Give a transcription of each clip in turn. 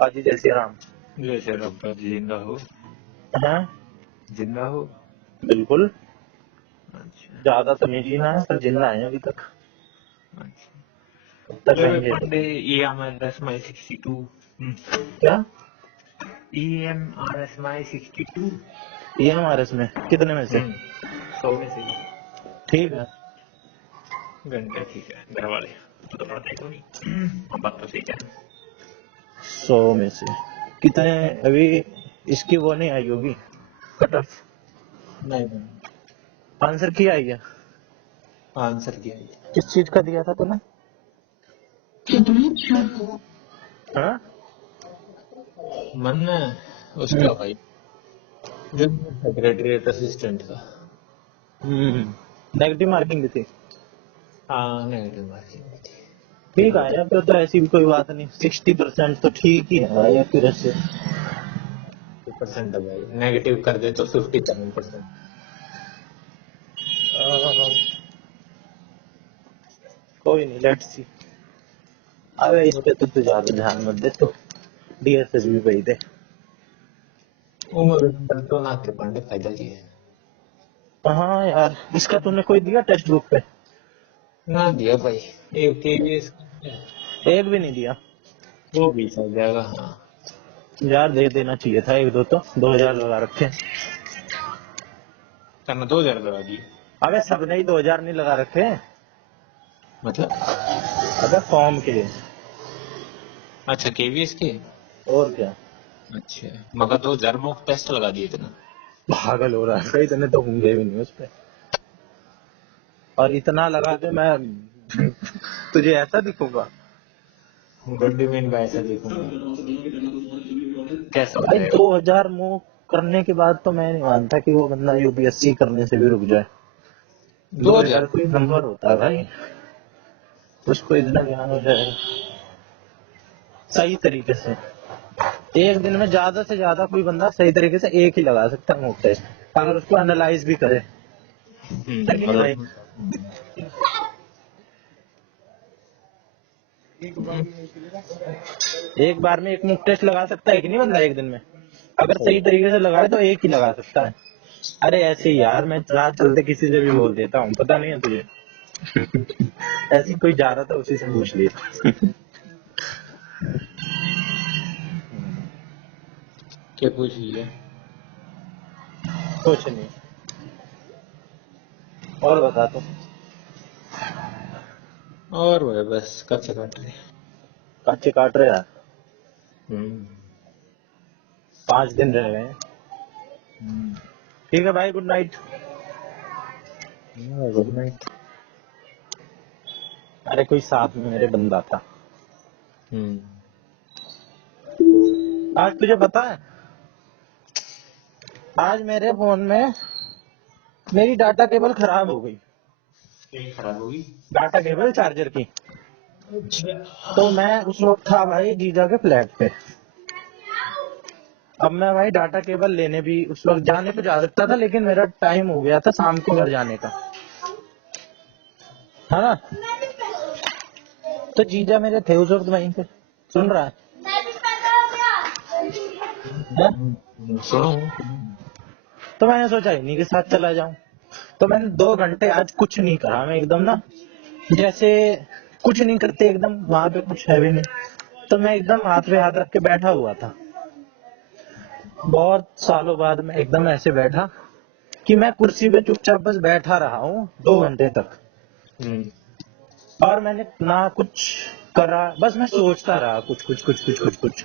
बाजी जय श्री राम। जैसे रब्बा जिंदा हो। हाँ जिंदा हो। बिल्कुल, अच्छा ज्यादा तो नहीं जीना है, पर जिंदा है अभी तक। अच्छा। कब तक जब रहेंगे? पंडे EMRS-62 क्या EMRS-62 ये हमारे इसमें कितने में से? 100 में से ठीक है, घंटे ठीक है। घर वाले तो पढ़ते को नहीं, बात तो सही है। 100 में से कितने? अभी इसकी वो नहीं आई होगी कट ऑफ। नहीं आंसर की आई है? आंसर दिया है। किस चीज का दिया था तूने? हाँ मन उसका भाई जो सेक्रेटरीट असिस्टेंट का। नेगेटिव मार्किंग भी थी। हाँ नेगेटिव मार्किंग भी थी। ठीक है यार, तो ऐसी भी कोई बात नहीं, 60% तो ठीक ही है भाई एक्यूरेसी। 50% है भाई, नेगेटिव कर दे तो 57%। कोई नहीं, लेट्स सी। अबे इस पे तो ज्यादा ध्यान मत दे, तो डीएसएस भी वही दे। उम्र तो ना के पांडे फायदा की है। हाँ यार, इसका तूने कोई दिया टेक्स्ट बुक पे? ना दिया भाई, एक KVS एक भी नहीं दिया? वो भी चल जाएगा। हाँ यार दे देना चाहिए था, एक दो तो 2000 लगा रखे। करना 2000 लगा दिए अबे सबने ही 2000 नहीं लगा रखे। मतलब। अबे फॉर्म के। अच्छा KVS के। और क्या, अच्छा मगर 2000 मॉक टेस्ट लगा दिए थे ना। पागल हो रहा है भाई, इतने तो होंगे भी नहीं उस पे। और इतना लगा के मैं तुझे ऐसा दिखूंगा? गड्डी में इनका ऐसा देखूंगा कैसा हो भाई जाएगा। 2000 मूव करने के बाद तो मैं नहीं मानता कि वो बंदा यूपीएससी करने से भी रुक जाए। 2000 कोई नंबर होता है भाई, उसको इतना ज्ञान हो जाएगा सही तरीके से। एक दिन में ज्यादा से ज्यादा कोई बंदा सही तरीके से एक ही लगा सकता है मॉक टेस्ट, अगर उसको एनालाइज भी करे। सही नहीं भाई? एक बार में एक मॉक टेस्ट लगा सकता है कि नहीं बंदा एक दिन में? अगर सही तरीके से लगाए तो एक ही लगा सकता है। अरे ऐसे ही यार, मैं राह चलते किसी से भी बोल देता हूँ, पता नहीं है तुझे? ऐसी कोई जा रहा था, उसी से पूछ लिया। क्या पूछ लिया। कुछ नहीं। और बता तो। और भाई बस कच्चे काट रहे। कच्चे काट रहे यार? 5 दिन रह गए हैं। ठीक है भाई, गुड नाइट। Good night. अरे कोई साथ में मेरे बंदा था। आज तुझे पता है, आज मेरे फोन में मेरी डाटा केबल खराब हो गई। खराब होगी। डाटा केबल चार्जर की। तो मैं उस वक्त था भाई जीजा के फ्लैट पे। अब मैं भाई डाटा केबल लेने भी उस वक्त जाने को जा सकता था, लेकिन मेरा टाइम हो गया था शाम को घर जाने का, है ना? तो जीजा मेरे थे उस वक्त वहीं पे। सुन रहा है? सुनो। तो मैंने सोचा इन्हीं के साथ चला जाऊं। तो मैंने 2 घंटे आज कुछ नहीं करा, मैं एकदम ना जैसे कुछ नहीं करते, एकदम वहां पे कुछ है भी नहीं, तो मैं एकदम हाथ पे हाथ रख के बैठा हुआ था। बहुत सालों बाद मैं एकदम ऐसे बैठा कि मैं कुर्सी पे चुपचाप बस बैठा रहा हूँ 2 घंटे तक, और मैंने ना कुछ करा, बस मैं सोचता रहा कुछ कुछ कुछ कुछ कुछ कुछ।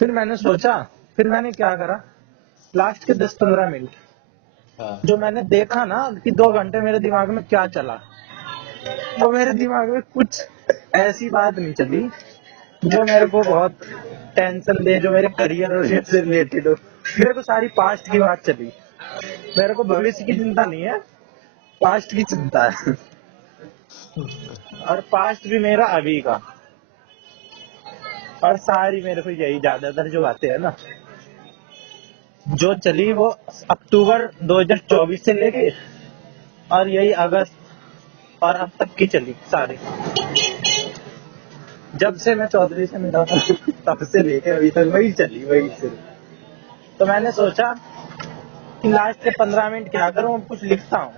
फिर मैंने सोचा, फिर मैंने क्या करा, लास्ट के 10-15 मिनट जो मैंने देखा ना कि 2 घंटे मेरे दिमाग में क्या चला, तो मेरे दिमाग में कुछ ऐसी बात नहीं चली जो मेरे को बहुत टेंशन दे, जो मेरे करियर और से रिलेटेड हो। मेरे को सारी पास्ट की बात चली। मेरे को भविष्य की चिंता नहीं है, पास्ट की चिंता है। और पास्ट भी मेरा अभी का, और सारी मेरे को यही ज्यादातर जो बातें है ना जो चली, वो अक्टूबर 2024 से लेके और यही अगस्त और अब तक की चली सारी। जब से मैं चौधरी से मिला था तब से लेके अभी तक वही चली वही से। तो मैंने सोचा कि लास्ट के 15 मिनट क्या करूं, कुछ लिखता हूँ।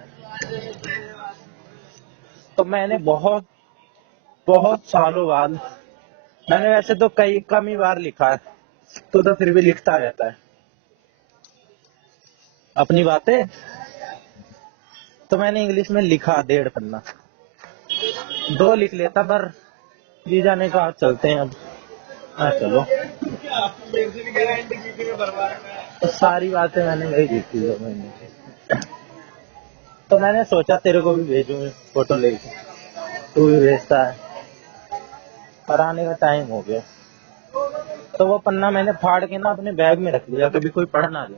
तो मैंने बहुत बहुत सालों बाद, मैंने वैसे तो कई कम ही बार लिखा है, तो फिर भी लिखता रहता है अपनी बातें। तो मैंने इंग्लिश में लिखा 1.5 पन्ना, 2 लिख लेता, पर जी जाने का, चलते हैं अब। हाँ चलो, तो सारी बातें मैंने वही लिखी है मैंने। तो मैंने सोचा तेरे को भी भेजूं फोटो लेके, तू भी भेजता है, पर आने का टाइम हो गया। तो वो पन्ना मैंने फाड़ के ना अपने बैग में रख लिया, कभी कोई पढ़ ना ले।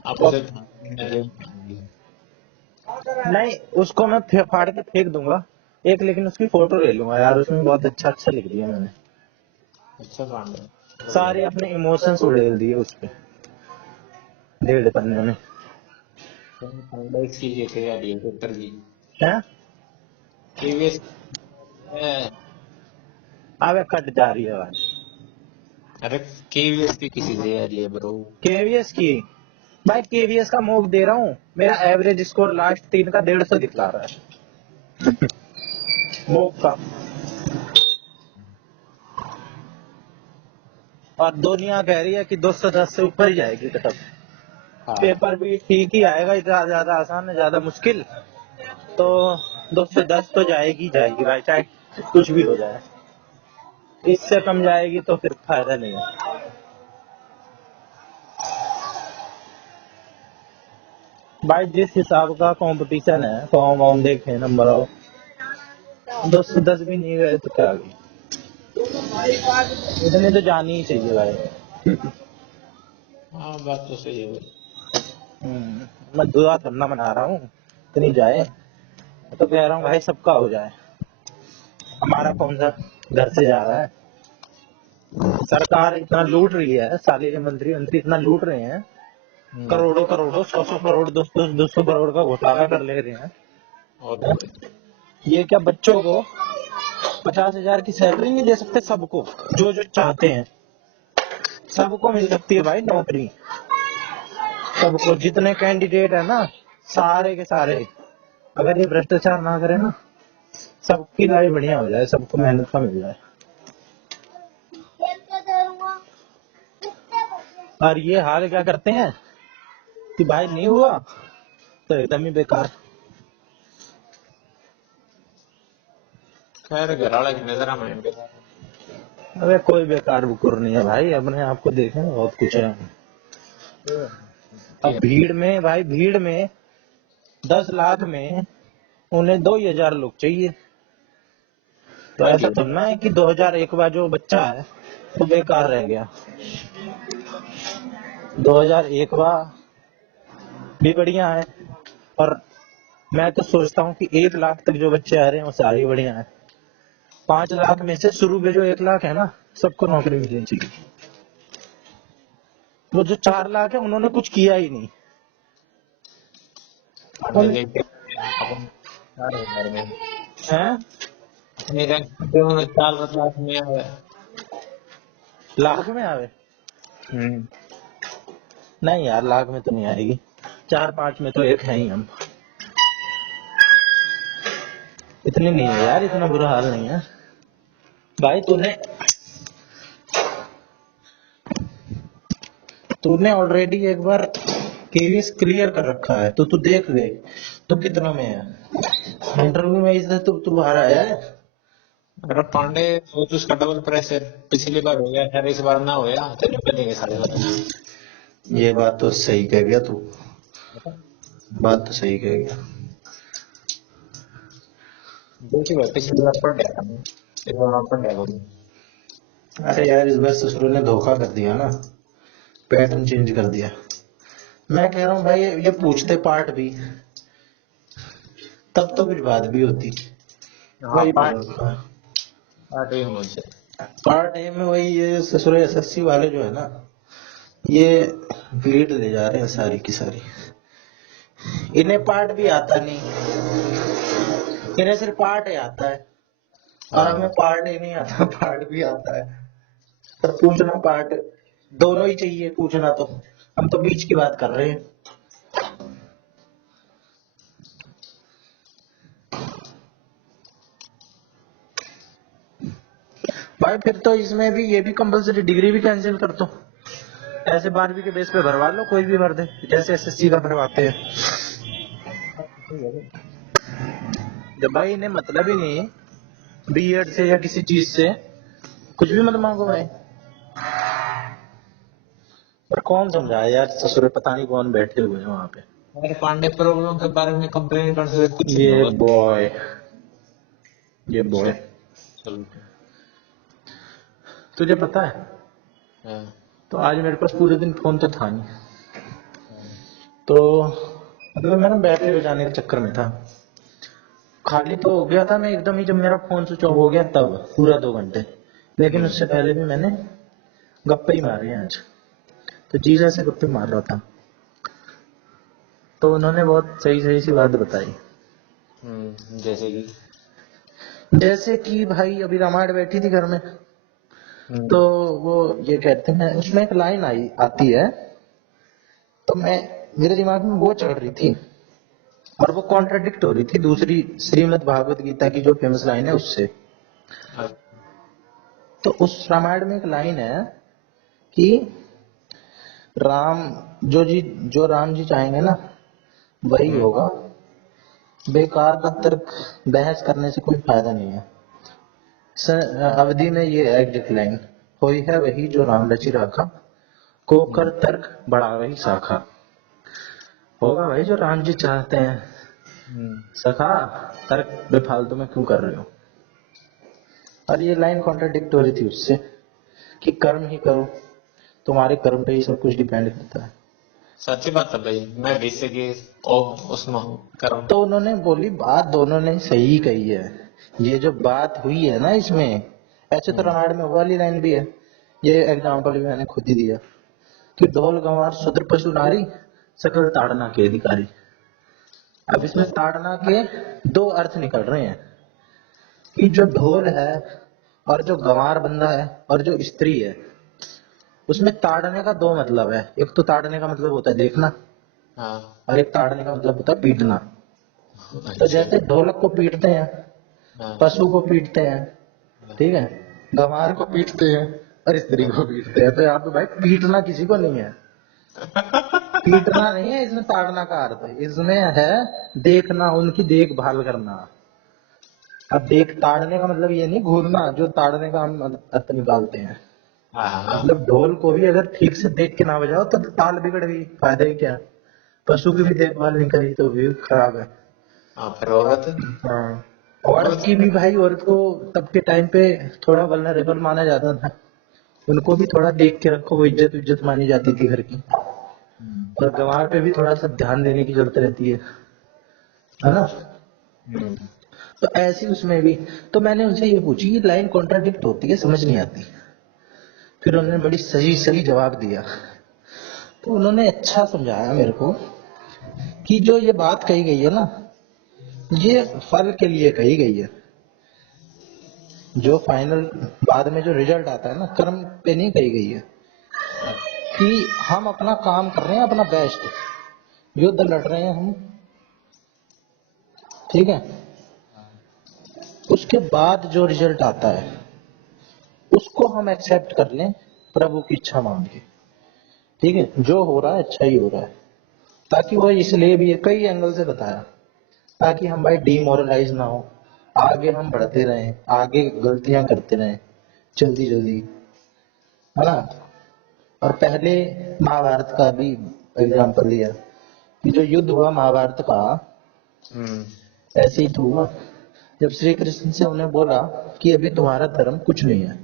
आप तो उसे नहीं, उसको मैं फाड़ के फेंक दूंगा एक, लेकिन उसकी फोटो ले लूंगा यार, उसमें बहुत अच्छा अच्छा लिख दिया मैंने। अच्छा कांड है, बढ़िया। सारे अपने इमोशंस उड़ेल दिए उस पे 1.5 पन्ने में। इसकी ये तैयारी है पेपर की। है केवीएस अबे कट जा रही है भाई। अरे केवीएस की किसी तैयारी है ब्रो। केवीएस की भाई, केवीएस का मॉक दे रहा हूँ, मेरा एवरेज स्कोर लास्ट 3 का 150 दिखला रहा है मॉक का। और दुनिया कह रही है कि 210 से ऊपर ही जाएगी कटअप। हाँ पेपर भी ठीक ही आएगा, इतना ज्यादा आसान है ज्यादा मुश्किल, तो 210 तो जाएगी जाएगी भाई, चाहे कुछ भी हो जाए। इससे कम जाएगी तो फिर फायदा नहीं है भाई। जिस हिसाब का कंपटीशन है, फॉर्म वॉर्म देखे, नंबर आओ, 210 भी नहीं गए तो क्या गई, इतने तो जानी ही चाहिए भाई। हाँ, बात तो सही है भाई। मैं दुआ थोड़ा मना रहा हूँ इतनी जाए, मैं तो कह रहा हूँ भाई सबका हो जाए, हमारा कौन सा घर से जा रहा है। सरकार इतना लूट रही है, साले के मंत्री मंत्री इतना लूट रहे हैं, करोड़ों करोड़ों, 100 करोड़, 200 करोड़ का घोटाला कर ले रहे हैं। और क्या भाई। ये क्या बच्चों को 50,000 की सैलरी नहीं दे सकते सबको, जो जो चाहते हैं सबको मिल सकती है भाई नौकरी। सबको, जितने कैंडिडेट है ना, सारे के सारे, अगर ये भ्रष्टाचार ना करे ना, सबकी लाइफ बढ़िया हो जाए, सबको मेहनत का मिल जाए। और ये हाल क्या करते हैं कि भाई नहीं हुआ तो एकदम ही बेकार। खैर घर वाला की नजर में अबे कोई बेकार बुकुर नहीं है भाई, अपने आप को देखें, बहुत कुछ है। अब भीड़ में भाई, भीड़ में 10 लाख में उन्हें 2,000 लोग चाहिए। तो ऐसा थोड़ा है कि 2001 का जो बच्चा है वो बेकार रह गया। 2001 भी बढ़िया है, और मैं तो सोचता हूँ कि 1 लाख तक जो बच्चे आ रहे हैं वो सारे बढ़िया है। 5 लाख में से शुरू के जो 1 लाख है ना, सबको नौकरी मिलनी चाहिए। वो जो 4 लाख है उन्होंने कुछ किया ही नहीं। अपन 4,000 में है अपनी रैंक 4 लाख में है। लाख में आवे? नहीं यार, लाख में तो नहीं आएगी, 4-5 में तो एक है ही हम। इतनी नहीं है यार, इतना बुरा हाल नहीं है भाई। तूने ऑलरेडी एक बार केवीएस क्लियर कर रखा है, तो तू देख ले तो कितना में है। इंटरव्यू में इस तू बाहर आया है। अगर पांडे वो तो उसका डबल प्रेशर पिछली बार हो गया, खैर इस बार ना होया तो निकलेंगे साढ़े 12। ये बात तो सही कह गया तू, बात तो सही कह गया। देखिए भाई, पिछली बार पढ़ गया था, इस बार पढ़ गया। अरे यार, इस बार ससुर ने धोखा कर दिया ना, पैटर्न चेंज कर दिया। मैं कह रहा हूँ भाई, ये पूछते पार्ट भी, तब तो कुछ बात भी होती। वही पार्ट ए में वही, ये ससुर एसएससी वाले जो है ना, ये भीड़ ले जा रहे हैं सारी की सारी। इन्हें पार्ट भी आता नहीं, इन्हें सिर्फ पार्ट ही आता है, और हमें पार्ट ही नहीं आता, पार्ट भी आता है, पर पूछना पार्ट दोनों ही चाहिए पूछना। तो हम तो बीच की बात कर रहे हैं। भाई फिर तो इसमें भी ये भी कंपलसरी डिग्री भी कैंसिल कर दो, ऐसे 12वीं के बेस पे भरवा लो, कोई भी भर दे, जैसे एसएससी का भरवाते हैं। जब भाई इन्हें मतलब ही नहीं बीएड से या किसी चीज से, कुछ भी मत मांगो भाई। पर कौन समझाए यार, ससुर पता नहीं कौन बैठे हुए हैं वहां पे। अरे पांडे प्रॉब्लम के बारे में कंप्लेन कर सकते, कुछ नहीं ये होगा। बॉय, ये बॉय, चलो। तुझे पता है, हाँ, तो आज मेरे पास पूरे दिन फोन तो था नहीं, तो मतलब मैं ना बैटरी बचाने के चक्कर में था, खाली तो हो गया था मैं एकदम ही, जब मेरा फोन स्विच ऑफ हो गया तब पूरा 2 घंटे। लेकिन उससे पहले भी मैंने गप्पे ही मारे हैं आज, तो जीजा से गप्पे मार रहा था, तो उन्होंने बहुत सही सही सी बात बताई। जैसे कि जैसे कि भाई अभी रामायण बैठी थी घर में, तो वो ये कहते हैं, उसमें एक लाइन आई आती है, तो मैं, मेरे दिमाग में वो चढ़ रही थी और वो कॉन्ट्राडिक्ट हो रही थी दूसरी श्रीमद् भागवत गीता की जो फेमस लाइन है उससे। तो उस रामायण में एक लाइन है कि राम जो राम जी चाहेंगे ना वही होगा, बेकार का तर्क बहस करने से कोई फायदा नहीं है। अवधि में ये एग्जैक्ट लाइन, होई है वही जो राम रचि राखा, को कर तर्क बड़ा वही शाखा। होगा भाई जो राम जी चाहते हैं, सखा तर्क बेफालतू में क्यों कर रहे हो। और ये लाइन कॉन्ट्राडिक्ट हो रही थी उससे कि कर्म ही करो, तुम्हारे कर्म पे ही सब कुछ डिपेंड करता है। सच्ची बात है भाई, मैं भी से कि उसमें करूँ। तो उन्होंने बोली बात दोनों ने सही कही है, ये जो बात हुई है ना इसमें, ऐसे तो रामायण में वो वाली लाइन भी है, ये एग्जाम्पल भी मैंने खुद ही दिया कि ढोल गंवार शूद्र पशु नारी सकल ताड़ना के अधिकारी। अब इसमें ताड़ना के 2 अर्थ निकल रहे हैं कि जो ढोल है और जो गंवार बंदा है और जो स्त्री है, उसमें ताड़ने का 2 मतलब है। एक तो ताड़ने का मतलब होता है देखना, हाँ, और एक ताड़ने का मतलब होता है पीटना। तो अच्छा। जैसे ढोलक को पीटते हैं, हाँ, पशु को पीटते हैं, ठीक है, गंवार को पीटते हैं और स्त्री को पीटते हैं, तो यहाँ पे भाई पीटना किसी को नहीं है, पीटना नहीं है इसमें ताड़ना का अर्थ, इसमें है देखना, उनकी देखभाल करना। अब देख ताड़ने का मतलब ये नहीं घूरना, जो ताड़ने का हम अर्थ निकालते हैं, हाँ, मतलब ढोल को भी अगर ठीक से देख के ना बजाओ तो ताल बिगड़ गई, फायदा ही क्या। पशु की भी देखभाल नहीं करी तो भी खराब है। हाँ, फिर औरत। हाँ, औरत की भी भाई, औरत को तब के टाइम पे थोड़ा वल्नरेबल माना जाता था, उनको भी थोड़ा देख के रखो, वो इज्जत इज्जत मानी जाती थी घर की। और गंवार पे भी थोड़ा सा ध्यान देने की जरूरत रहती है ना। तो ऐसी उसमें भी, तो मैंने उनसे ये पूछी कि लाइन कॉन्ट्राडिक्ट होती है, समझ नहीं आती, फिर उन्होंने बड़ी सही सही जवाब दिया। तो उन्होंने अच्छा समझाया मेरे को कि जो ये बात कही गई है ना, ये फल के लिए कही गई है, जो फाइनल बाद में जो रिजल्ट आता है ना, कर्म पे नहीं कही गई है, कि हम अपना काम कर रहे हैं, अपना बेस्ट, युद्ध लड़ रहे हैं हम, ठीक है, उसके बाद जो रिजल्ट आता है उसको हम एक्सेप्ट कर लें प्रभु की इच्छा मान के, ठीक है, जो हो रहा है अच्छा ही हो रहा है। ताकि वो इसलिए भी कई एंगल से बताया, ताकि हम भाई डिमोरलाइज ना हो, आगे हम बढ़ते रहें, आगे गलतियां करते रहें जल्दी जल्दी, है ना। और पहले महाभारत का भी एग्जाम्पल लिया कि जो युद्ध हुआ महाभारत का, ऐसे ही तो हुआ जब श्री कृष्ण से उन्हें बोला कि अभी तुम्हारा धर्म कुछ नहीं है,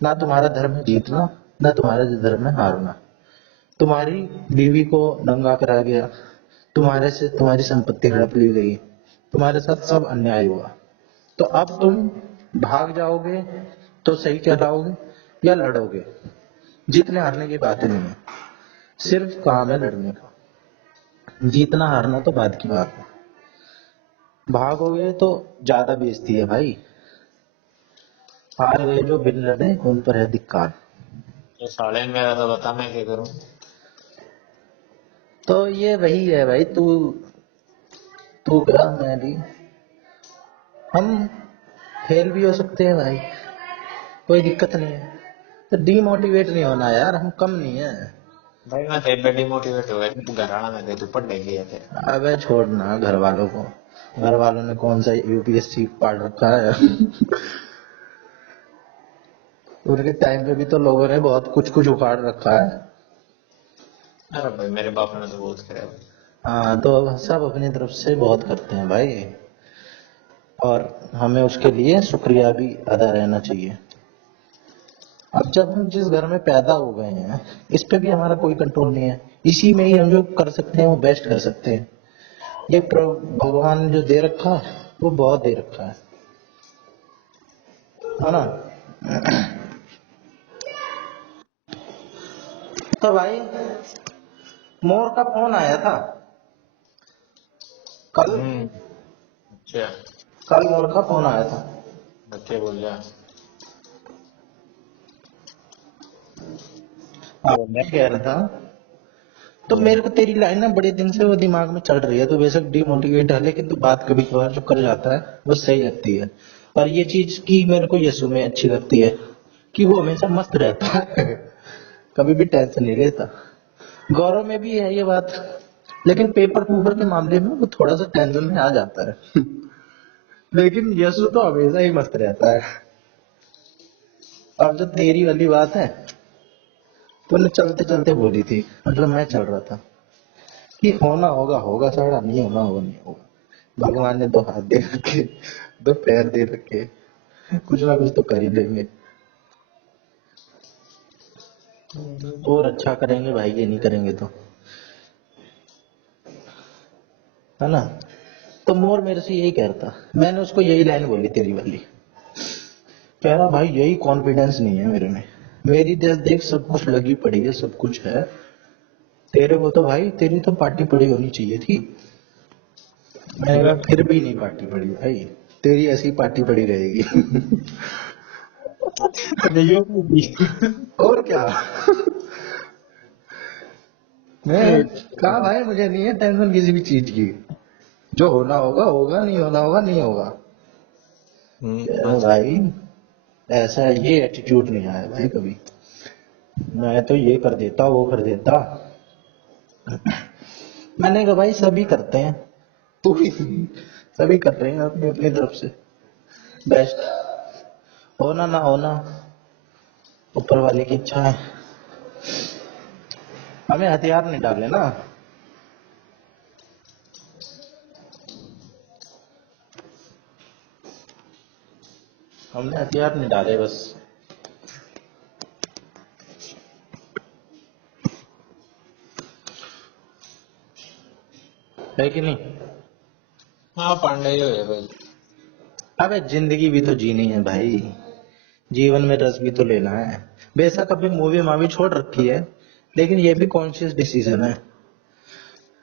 ना तुम्हारा धर्म है जीतना, ना तुम्हारा धर्म है हारना, तुम्हारी बीवी को नंगा करा गया, तुम्हारे से तुम्हारी संपत्ति हड़प ली गई, तुम्हारे साथ सब अन्याय हुआ, तो अब तुम भाग जाओगे तो सही कहलाओगे या लड़ोगे। जीतने हारने की बात नहीं है, सिर्फ काम है लड़ने का, जीतना हारना तो बाद की बात है। भागोगे तो ज्यादा बेइज्जती है भाई, हार गए जो बिन लड़े उन पर है धिक्कार। तो साले मेरा तो बता मैं क्या करूं। तो ये वही है भाई, तू तू क्या मैं भी, हम फेल भी हो सकते हैं भाई, कोई दिक्कत नहीं है। तो डीमोटिवेट नहीं होना यार, हम कम नहीं है। भाई मैं तेरे पे डिमोटिवेट हो गया तू घर आना मैं तू पढ़ लेगी है फिर। अबे छोड़ना घर वालों को, घर वालों ने कौन सा यूपीएससी पढ़ रखा है। उनके टाइम पे भी तो लोगों ने बहुत कुछ कुछ उखाड़ रखा है। अरे भाई मेरे बाप ने तो बहुत कराया। हाँ तो सब अपनी तरफ से बहुत करते हैं भाई, और हमें उसके लिए शुक्रिया भी अदा रहना चाहिए। अब जब हम जिस घर में पैदा हो गए हैं, इस पे भी हमारा कोई कंट्रोल नहीं है। इसी में ही हम जो कर सकते हैं वो बेस्ट कर सकते हैं। ये भगवान ने जो दे रखा है वो बहुत दे रखा है ना। तो भाई मोर का फोन आया था कल। अच्छा कल मोर का फोन आया था। बच्चे बोल जा। मैं कह रहा था, तो मेरे को तेरी लाइन ना बड़े दिन से वो दिमाग में चल रही है। तो बेशक डिमोटिवेट है, लेकिन तो बात कभी कभार जो कर जाता है वो सही लगती है। और ये चीज की मेरे को यीशु में अच्छी लगती है कि वो हमेशा मस्त रहता है। कभी भी टेंशन नहीं लेता। गौरव में भी है ये बात, लेकिन पेपर पूपर के मामले में वो थोड़ा सा टेंशन में आ जाता है। लेकिन यीशु तो हमेशा ही मस्त रहता है। अब जो तेरी वाली बात है, तूने चलते चलते बोली थी, मतलब मैं चल रहा था कि होना होगा होगा साड़ा, नहीं होना होगा नहीं होगा। भगवान ने दो हाथ दे रखे, दो पैर दे रखे, कुछ ना कुछ तो कर ही देंगे। और अच्छा करेंगे भाई, ये नहीं करेंगे तो, है ना। तो मोर मेरे से यही कह रहा था, मैंने उसको यही लाइन बोली तेरी वाली। कह रहा भाई यही कॉन्फिडेंस नहीं है मेरे में, मेरी देख देख सब कुछ लगी पड़ी है, सब कुछ है। तेरे को तो भाई तेरी तो पार्टी पड़ी होनी चाहिए थी। मैंने कहा फिर भी नहीं पार्टी पड़ी भाई, तेरी ऐसी पार्टी पड़ी रहेगी। नहीं होगी। और क्या। मैं कहा भाई मुझे नहीं है टेंशन किसी भी चीज की, जो होना होगा होगा, नहीं होना होगा नहीं होगा। भाई ऐसा ये एटीट्यूड नहीं आया भाई कभी। मैं तो ये कर देता वो कर देता। मैंने कहा भाई सभी करते हैं, तू भी, सभी कर रहे हैं अपनी अपनी तरफ से बेस्ट। होना ना होना ऊपर वाले की इच्छा है। हमें हथियार नहीं डाले ना। हमने हथियार नहीं डाले बस, है कि नहीं। हाँ पांडे ही हो है भाई। अबे जिंदगी भी तो जीनी है भाई, जीवन में रस भी तो लेना है। बेशक अभी मूवी मावी छोड़ रखी है, लेकिन ये भी कॉन्शियस डिसीजन है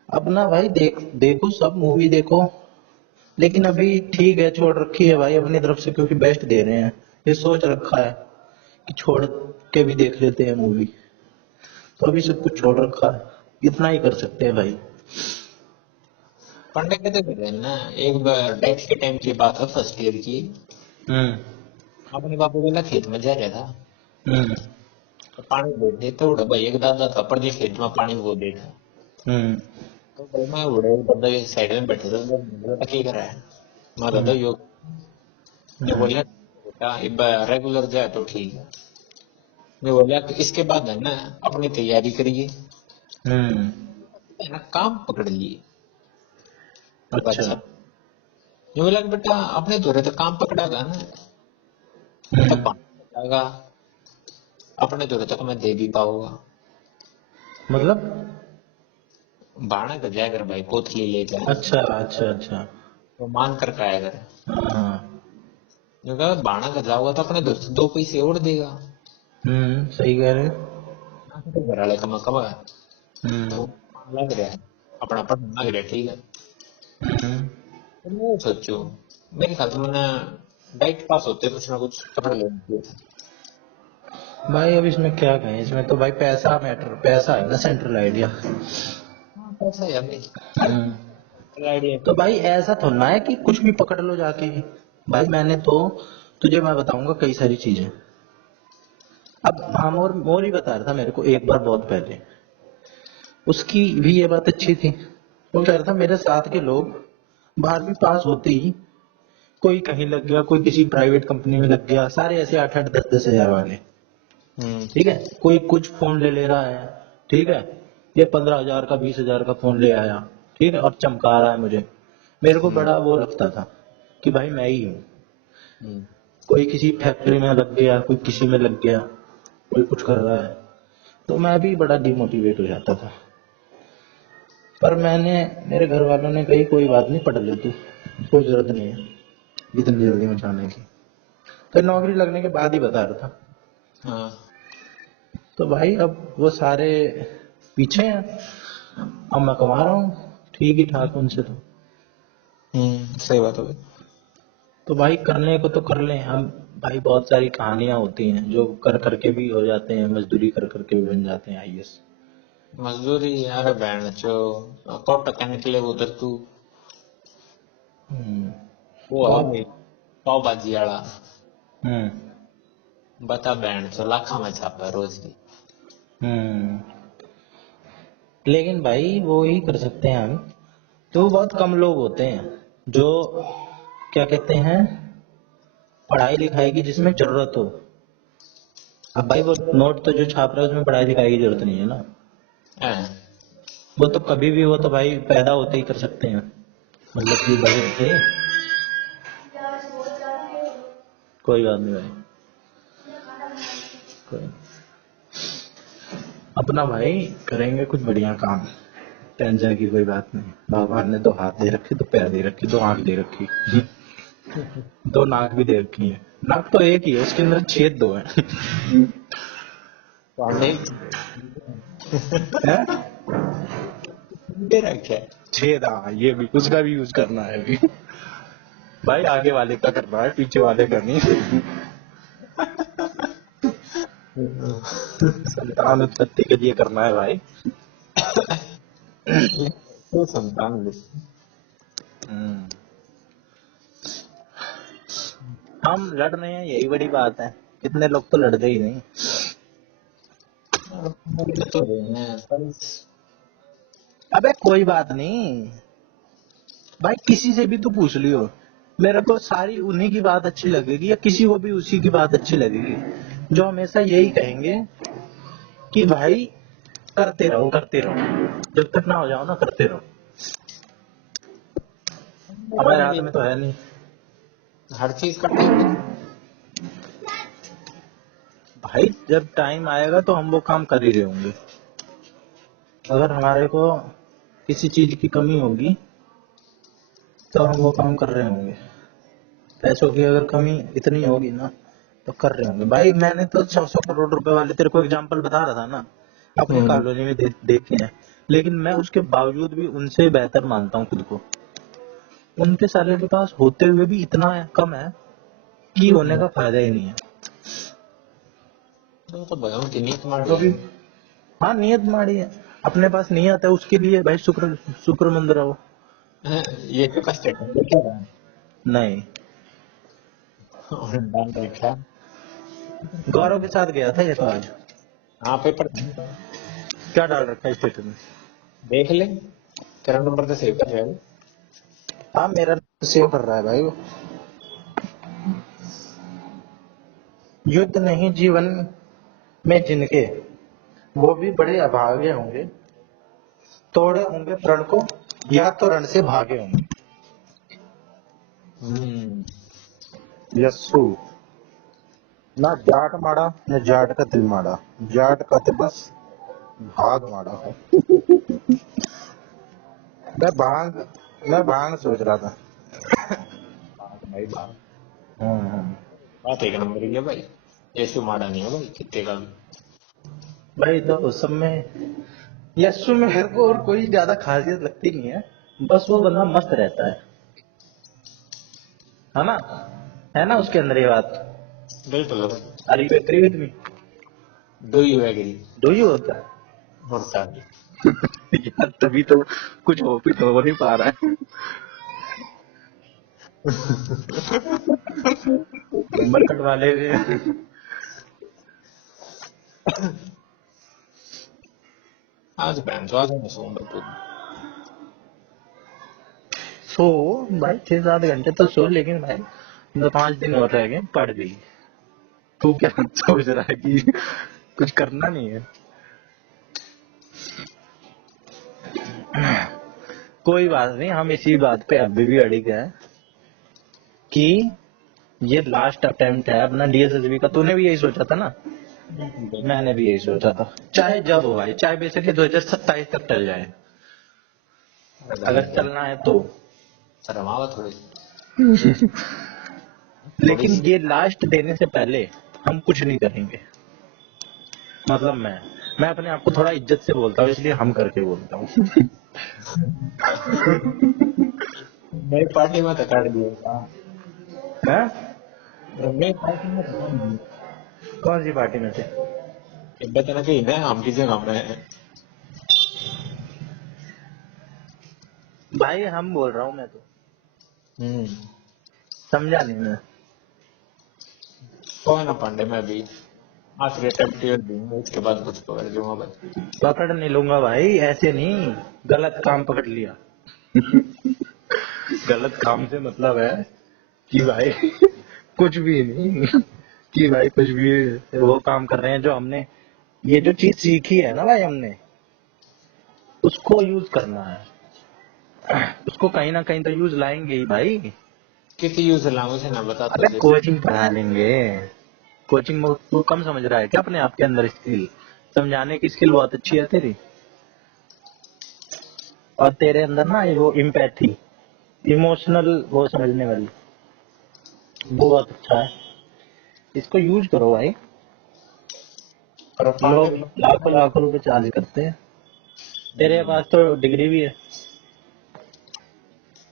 अपना भाई। देखो सब मूवी देखो, लेकिन अभी ठीक है छोड़ रखी है भाई अपनी तरफ से, क्योंकि बेस्ट दे रहे हैं। ये सोच रखा है कि छोड़ के भी देख लेते हैं मूवी, तो अभी सब कुछ छोड़ रखा है, इतना ही कर सकते हैं भाई। पांडे कहते थे ना एक बार टेस्ट के टाइम की बात है फर्स्ट ईयर की। हम्म। अपने बापू के ना खेत में जा रहा था हम्म। तो पानी दे देते उड़ा भाई एक दादा था पर खेत में पानी वो देता। हम्म। तो भाई मैं उड़े दादा के साइड में बैठे थे तो दादा क्या कर रहा है। मैं दादा हम्म। योग मैं बोला बेटा एक बार रेगुलर जाए तो ठीक है। मैं बोला कि इसके बाद है ना अपनी तैयारी करिए हम्म। है ना काम पकड़ लिए। अब अच्छा। अच्छा मैं बोला कि बेटा अपने तो तो काम पकड़ागा ना बेटा हम्म। पानी पकड़ागा अपने तो तक मैं दे भी पाऊंगा। मतलब। बाणा का जाकर भाई पोथली ले जाए अच्छा अच्छा अच्छा। तो मान कर खाया कर। हाँ। जो कहा बाणा का जाओगा तो अपने दोस्त दो पैसे और देगा। सही कह रहे हो। तो घर वाले कमा कमा हम्म। वो लग रहा है अपना पढ़ना लग रहा है ठीक है। हम्म। तो मैं सोचू मेरे ख्याल से मैंने डाइट पास होते कुछ ना कुछ पकड़ लेते। भाई अब इसमें क्या कहें, इसमें तो भाई पैसा मैटर, पैसा है ना सेंट्रल आइडिया। ऐसा यार नहीं आइडिया। तो भाई ऐसा थोड़ा है कि कुछ भी पकड़ लो जाके। भाई मैंने तो, तुझे मैं बताऊंगा कई सारी चीजें। अब हम और मोर ही बता रहा था मेरे को एक बार बहुत पहले, उसकी भी ये बात अच्छी थी। वो कह रहा था मेरे साथ के लोग 12वीं पास होते ही कोई कहीं लग गया, कोई किसी प्राइवेट कंपनी में लग गया, सारे ऐसे 8-8 10-10 हजार वाले। ठीक है, कोई कुछ फोन ले ले रहा है, ठीक है, ये 15,000 का 20,000 का फोन ले आया, ठीक है, और चमका रहा है मुझे। मेरे को बड़ा वो लगता था कि भाई मैं ही हूँ। कोई किसी फैक्ट्री में लग गया, कोई किसी में लग गया, कोई कुछ कर रहा है, तो मैं भी बड़ा डिमोटिवेट हो जाता था। पर मेरे घर वालों ने कही कोई बात नहीं, पढ़ ले तू, कोई जरूरत नहीं है इतनी जल्दी में जाने की। तो नौकरी लगने के बाद ही बता रहा था। हाँ। तो भाई अब वो सारे पीछे हैं, अब मैं कमा रहा हूँ ठीक ही ठाक उनसे। सही बात है। तो भाई करने को तो कर लें हम। भाई बहुत सारी कहानियां होती हैं जो कर करके भी हो जाते हैं, मजदूरी कर करके भी बन जाते हैं आईएएस। मजदूरी यार बहन चो, कोट कहने के लिए उधर तू वो है भाई, पाव भाजी वाला। बता बहन चो लाखों में छापा रोज की। हम्म लेकिन भाई वो ही कर सकते हैं हम। तो बहुत कम लोग होते हैं जो, क्या कहते हैं, पढ़ाई लिखाई की जिसमें जरूरत हो। अब भाई वो नोट तो जो छाप रहा है उसमें पढ़ाई लिखाई की जरूरत नहीं है ना। हैं? वो तो कभी भी, वो तो भाई पैदा होते ही कर सकते हैं, मतलब कि बड़े थे। कोई बात नहीं भाई, कोई अपना भाई करेंगे कुछ बढ़िया काम, टेंशन की कोई बात नहीं। भगवान ने 2 हाथ दे रखे, 2 पैर दे रखे, 2 आंख दे रखी, 2 नाक भी दे रखी है। नाक तो एक ही है, उसके अंदर छेद 2 है। हैं? दे रखे है। छेद, हाँ, ये भी उसका भी यूज करना है अभी। भाई आगे वाले का करना है, पीछे वाले का नहीं। संतान उत्पत्ति के लिए करना है भाई। तो संतान ले। हम लड़ रहे हैं, यही बड़ी बात है। कितने लोग तो लड़ते ही नहीं। तो हैं, पर अबे कोई बात नहीं भाई, किसी से भी तो पूछ लियो। मेरे को सारी उन्हीं की बात अच्छी लगेगी, या किसी को भी उसी की बात अच्छी लगेगी, जो हमेशा यही कहेंगे कि भाई करते रहो करते रहो, जब तक ना हो जाओ ना करते रहो। हमारे हाथ में तो है नहीं। हर चीज करते हैं। भाई जब टाइम आएगा तो हम वो काम कर ही रहे होंगे। अगर हमारे को किसी चीज की कमी होगी तो हम वो काम कर रहे होंगे। पैसों की अगर कमी इतनी होगी ना तो कर रहे होंगे। भाई मैंने तो 100 करोड़ रुपए वाले तेरे को एग्जांपल बता रहा था ना, अपनी कॉलोनी में देखे हैं। लेकिन मैं उसके बावजूद भी उनसे बेहतर मानता हूँ खुद को। उनके साले के पास होते हुए भी इतना कम है कि होने का फायदा ही नहीं है। तो भगवान की नीत मार तो भी, दी। हाँ, नियत माड़ी है। अपने पास नियत है उसके लिए भाई शुक्र शुक्रमंद रहो। ये तो कष्ट है। नहीं, और दान रखा। गौरव के साथ गया था ये तो आज। हाँ पेपर क्या डाल रखा है स्टेटस में? देख ले, तेरा नंबर तो सेव कर जाएगा। हाँ, मेरा सेव कर रहा है भाई वो। युद्ध नहीं जीवन में जिनके, वो भी बड़े अभागे होंगे, तोड़े होंगे प्रण को, या तो रण से भागे होंगे। यस्सु ना जाट माड़ा न जाट का दिल माड़ा, जाट का तो बस भाग माड़ा हो। मैं भांग मैं भांग सोच रहा था। भाई बात हम्म। बात एक नंबर की है भाई। यशु माड़ा नहीं है भाई कितने का भी। भाई तो सब में यस्सु में मेरे को और कोई ज्यादा खासियत लगती नहीं है, बस वो बंदा मस्त रहता है ना। है ना उसके अंदर ये बात? बिल्कुल। Are you agree with me? Do you agree? Do you होता है? होता है। यार तभी तो कुछ हो नहीं पा रहा है। नंबर कटवा ले रहे हैं। आज आज मैं सोऊंगा पूरी। सो भाई 6-7 घंटे तो सो, लेकिन भाई 2-5 दिन और रह गए पढ़ भी। तू क्या सोच रहा है कि कुछ करना नहीं है? कोई बात नहीं, हम इसी बात पे अभी भी अड़िग है कि ये लास्ट अटेम्प्ट है अपना डीएसएसबी का। तूने भी यही सोचा था ना? मैंने भी यही सोचा था। चाहे जब हो भाई, चाहे बेसिकली 2027 तक टल जाए, अगर चलना है तो। शर्मावा थोड़ी। लेकिन ये लास्ट देने से पहले हम कुछ नहीं करेंगे। मतलब मैं अपने आप को थोड़ा इज्जत से बोलता हूँ, इसलिए हम करके बोलता हूँ। मैं पार्टी में तो काट दिया। हैं? मैं पार्टी में तो काट दिया। कौन सी पार्टी में से? बताना चाहिए ना, हम किसी काम में। भाई हम बोल रहा हूँ मैं तो। समझा नहीं मैं? कोई ना पांडे, मैं भी आखिरी अटेम्प्ट क्लियर दूंगा, उसके बाद कुछ पकड़ लूंगा बस। पकड़ नहीं लूंगा भाई, ऐसे नहीं। गलत काम पकड़ लिया। गलत काम से मतलब है कि भाई कुछ भी नहीं, कि भाई कुछ भी वो काम कर रहे हैं जो हमने, ये जो चीज सीखी है ना भाई हमने, उसको यूज करना है। उसको कहीं ना कहीं तो यूज लाएंगे ही भाई। किसी यूजर लाओ से ना बता अबे तुझे। कोचिंग पढ़ा लेंगे। कोचिंग में तू कम समझ रहा है क्या अपने आप के अंदर स्किल? समझाने की स्किल बहुत अच्छी है तेरी, और तेरे अंदर ना ये वो इम्पैथी, इमोशनल वो समझने वाली, वो बहुत अच्छा है। इसको यूज करो भाई। और लोग पांडे लाखों लाखों रुपए चार्ज करते हैं। तेरे पास तो डिग्री भी है।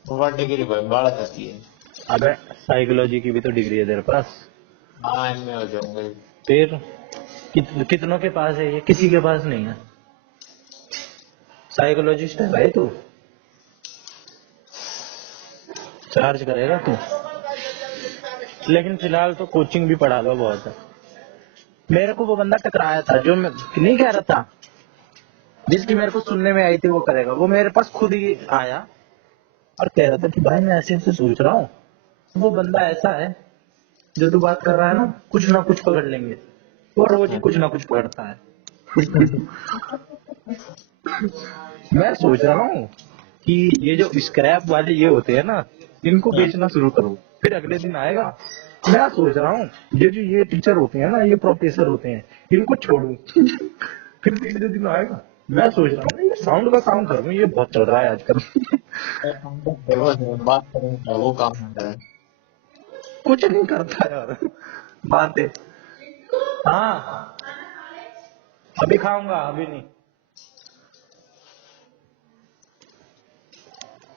वर्ड डिग्री भाई बाढ़ जाती है। अबे साइकोलॉजी की भी तो डिग्री है तेरे पास। हाँ, इनमें हो जाऊंगा। फिर कितनों के पास है ये? किसी के पास नहीं है। साइकोलॉजिस्ट है भाई तू, चार्ज करेगा तू। लेकिन फिलहाल तो कोचिंग भी पढ़ा लो, बहुत है। मेरे को वो बंदा टकराया था जो मैं नहीं कह रहा था, जिसकी मेरे को सुनने में आई थी वो करेगा, वो मेरे पास खुद ही आया और कह रहा था कि भाई मैं ऐसे ऐसे सोच रहा हूँ। वो बंदा ऐसा है, जो तू बात कर रहा है ना कुछ पकड़ लेंगे। वो रोज ही कुछ ना कुछ पकड़ता है। मैं सोच रहा हूँ कि ये जो स्क्रैप वाले ये होते हैं ना, इनको बेचना शुरू करो। फिर अगले दिन आएगा, मैं सोच रहा हूँ ये जो ये टीचर होते हैं ना, ये प्रोफेसर होते हैं, इनको छोड़ू। फिर तीसरे दिन आएगा, मैं सोच रहा हूँ ये साउंड का काम करूँ, ये बहुत चल रहा है आजकल। बात करें वो काम होता है। कुछ नहीं करता यार, बातें। हाँ अभी खाऊंगा, अभी नहीं।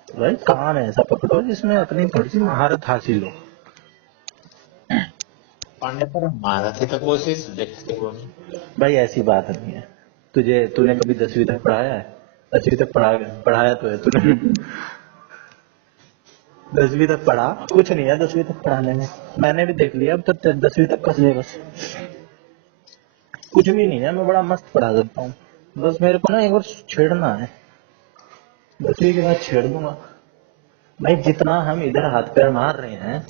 भाई काम ऐसा पकड़ो जिसमें अपनी थोड़ी सी महारत हासिल हो। पांडे पर हमारा थी तो कोशिश देखते हो। भाई ऐसी बात नहीं है। तूने कभी 10वीं तक पढ़ाया है? 10वीं तक पढ़ाया तो है तूने। 10वीं तक पढ़ा, कुछ नहीं है 10वीं तक पढ़ाने में। मैंने भी देख लिया अब तक 10वीं तक का सिलेबस। कुछ भी नहीं है, मैं बड़ा मस्त पढ़ा सकता हूँ। बस मेरे को ना एक बार छेड़ना है, 10वीं के बाद छेड़ दूंगा। भाई जितना हम इधर हाथ पैर मार रहे हैं,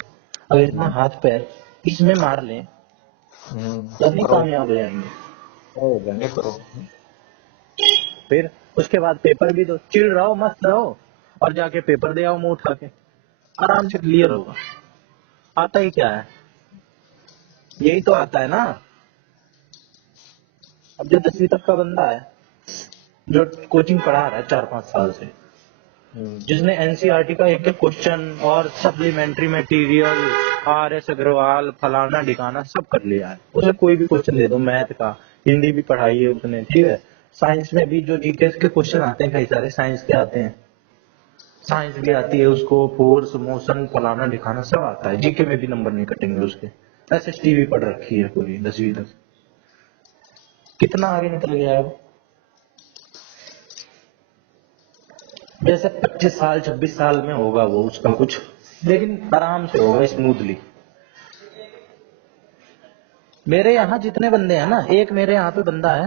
अगर इतना हाथ पैर इसमें मार लें तभी करो कामयाब हो जाएंगे। करो जाने करो। फिर उसके बाद पेपर भी दो, चिल रहो, मस्त रहो, और जाके पेपर दे आओ मुंह उठा के, आराम से क्लियर होगा। आता ही क्या है, यही तो आता है ना। अब जो 10वीं तक का बंदा है, जो कोचिंग पढ़ा रहा है 4-5 साल से, जिसने एनसीईआरटी का एक एक क्वेश्चन और सप्लीमेंट्री मटेरियल, आर एस अग्रवाल फलाना ढिकाना सब कर लिया है, उसे कोई भी क्वेश्चन दे दो, मैथ का, हिंदी भी पढ़ाई है उसने, ठीक है। साइंस में भी जो जीके के क्वेश्चन आते हैं, कई सारे साइंस के आते हैं, साइंस भी आती है उसको, फोर्स मोशन फलाना ढिकाना सब आता है, जीके में भी नंबर नहीं कटेंगे उसके। एसएसटी भी पढ़ रखी है पूरी 10वीं तक। कितना आगे निकल गया है वो। जैसे 25 साल 26 साल में होगा वो उसका कुछ, लेकिन आराम से होगा स्मूथली। मेरे यहाँ जितने बंदे हैं ना, एक मेरे यहाँ पे बंदा है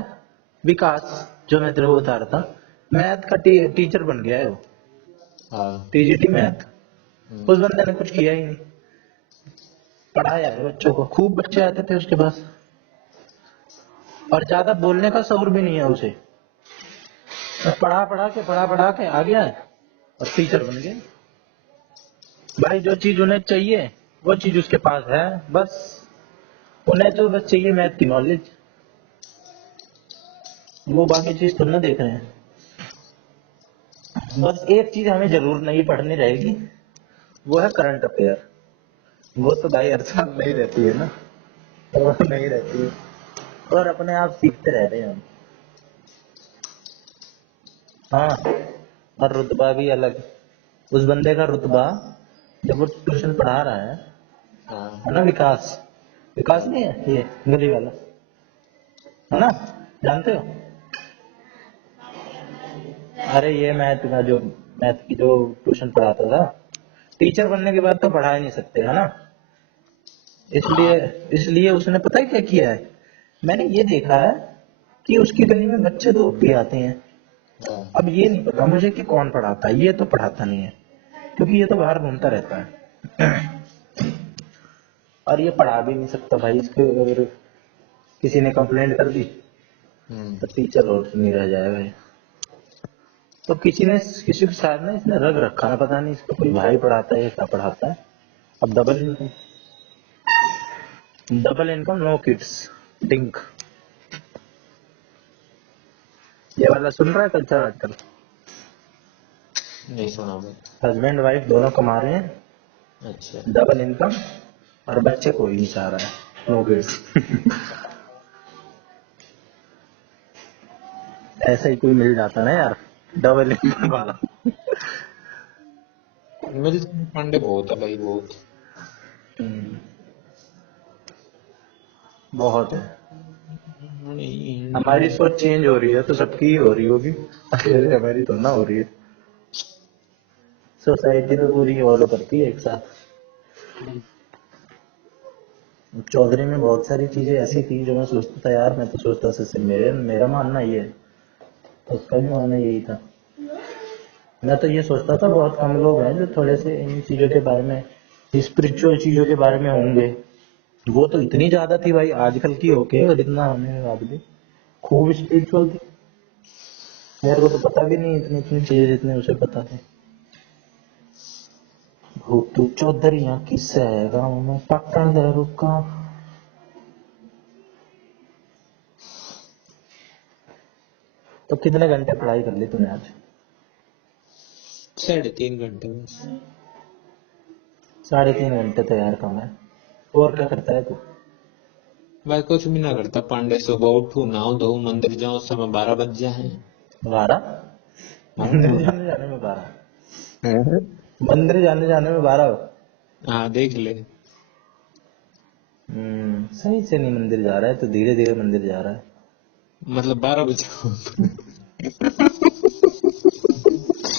विकास, जो मैं तेरे को बता रहा था, मैथ का टीचर बन गया है वो, हाँ। TGT math. उस बंदे ने कुछ किया ही नहीं, पढ़ाया है बच्चों को, खूब बच्चे आते थे उसके पास, और ज्यादा बोलने का शौर भी नहीं है उसे। पढ़ा पढ़ा के आ गया है और टीचर बन गया। भाई जो चीज उन्हें चाहिए वो चीज उसके पास है, बस उन्हें तो बस चाहिए मैथ की नॉलेज, वो बाकी चीज तो ना देख रहे हैं। बस एक चीज हमें जरूर नहीं पढ़नी रहेगी, वो है करंट अफेयर। वो तो भाई हर साल नहीं रहती है ना, वो नहीं रहती है, और अपने आप सीखते रह रहे हैं हम। हाँ, और रुतबा भी अलग। उस बंदे का रुतबा, जब वो ट्यूशन पढ़ा रहा हाँ। है ना, विकास, विकास नहीं है ये गली वाला, है ना, जानते हो? अरे ये मैथ की जो ट्यूशन पढ़ाता था, टीचर बनने के बाद तो पढ़ा ही नहीं सकते, है ना। इसलिए हाँ। इसलिए उसने पता है क्या किया है, मैंने ये देखा है कि उसकी गली में बच्चे तो भी आते हैं। हाँ। अब ये नहीं पता मुझे कि कौन पढ़ाता है, ये तो पढ़ाता नहीं है, क्योंकि ये तो बाहर घूमता रहता है। और ये पढ़ा भी नहीं सकता भाई, इसके अगर किसी ने कंप्लेंट कर दी तो टीचर और नहीं रह जाएगा ये। तो किसी के साथ ना इसने रग रखा है, पता नहीं इसको कोई भाई पढ़ाता है या क्या पढ़ाता है। अब double income no kids DINK, ये वाला सुन रहा है कल्चर आजकल। नहीं सुना भाई। हस्बैंड वाइफ दोनों कमा रहे हैं, अच्छा। डबल इनकम, और बच्चे कोई नहीं चाह रहा है, नो किड्स। ऐसा ही कोई मिल जाता ना यार, डबल इनकम वाला। मिल पांडे बहुत है भाई, बहुत। हम्म, बहुत है। नहीं। हमारी सोच चेंज हो रही है तो सबकी ही हो रही होगी, अकेले हमारी तो ना हो रही है। सोसाइटी तो पूरी फॉलो करती है एक साथ। चौधरी में बहुत सारी चीजें ऐसी थी जो मैं सोचता था यार, मैं तो सोचता था मेरा मानना ये है, तो उसका भी मानना यही था। मैं तो ये सोचता था बहुत कम लोग हैं जो थोड़े से इन चीजों के बारे में, स्पिरिचुअल चीजों के बारे में होंगे। वो तो इतनी ज्यादा थी भाई आजकल की होके, और इतना होने के बाद भी खूब स्पिरिचुअल थी। मेरे को तो पता भी नहीं इतनी इतनी चीजें जितने उसे पता थे। तू चौधरी किससे गाँव में पकड़ दे रुका। तो कितने घंटे पढ़ाई कर ली तूने आज? 3.5 घंटे बस। 3.5 घंटे तो यार कम है। और क्या करता है तू? मैं कुछ भी ना करता पांडे, सुबह उठू नहाऊं धोऊं मंदिर जाऊं, उस समय 12 बज जाए हैं। 12? मंदिर जाने जाने में 12? मंदिर जाने जाने में 12? हाँ देख ले। सही से नहीं मंदिर जा रहा है, तो धीरे धीरे मंदिर जा रहा है। मतलब 12 बजे।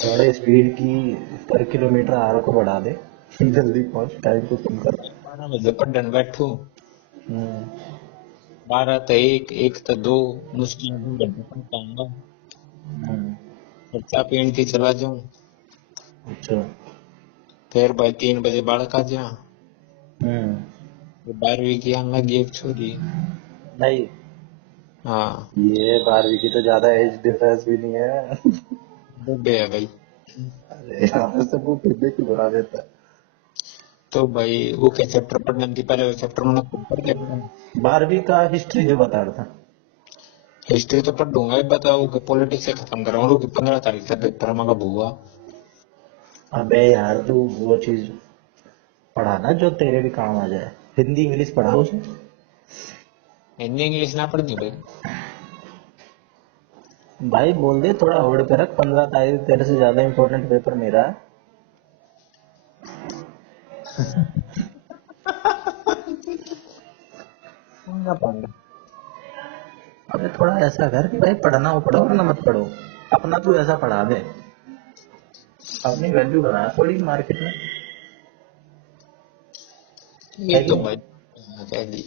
थोड़े स्पीड की पर किलोमीटर आर को बढ़ा दे, जल्दी पहुंच, टाइम को कम कर। 12 बजे पढ़ने बैठू, हम्म, 12 तो एक तो 2, मुश्किल 2 घंटे पढ़ पाऊंगा। हम्म, फिर चाय पीने की चला जाऊं, अच्छा। फिर भाई 3 बजे बालक आ जा। हम्म, फिर 12वीं की आने लगी एक छोरी। नहीं, हाँ। ये 12वीं की तो ज्यादा एज डिफरेंस भी नहीं है। बुढ़े है भाई। अरे यार, सब वो फिर भी क्यों बना देता है। तो भाई वो क्या चैप्टर पढ़ने की, पहले चैप्टर मैंने खुद पढ़ के पढ़ा। 12वीं का हिस्ट्री जो बता रहा था। हिस्ट्री तो पढ़ दूंगा, ये बताओ कि पॉलिटिक्स से खत्म कराऊंगा कि 15 तारीख से पेपर हमारा भूआ। अबे यार तू वो चीज पढ़ाना जो तेरे भी काम आ जाए, हिंदी इंग्लिश पढ़ाओ उसे। हिंदी इंग्लिश ना पढ़नी भाई। भाई बोल दे थोड़ा होड़ पे रख, 15 तारीख तेरे से ज्यादा इंपॉर्टेंट पेपर मेरा है, पंगा पंगा। अबे थोड़ा ऐसा कर कि भाई पढ़ना हो पढ़ो वरना मत पढ़ो, अपना तू ऐसा पढ़ा दे, अपनी वैल्यू बना थोड़ी मार्केट में, ये है कि तो नहीं? भाई कह दी।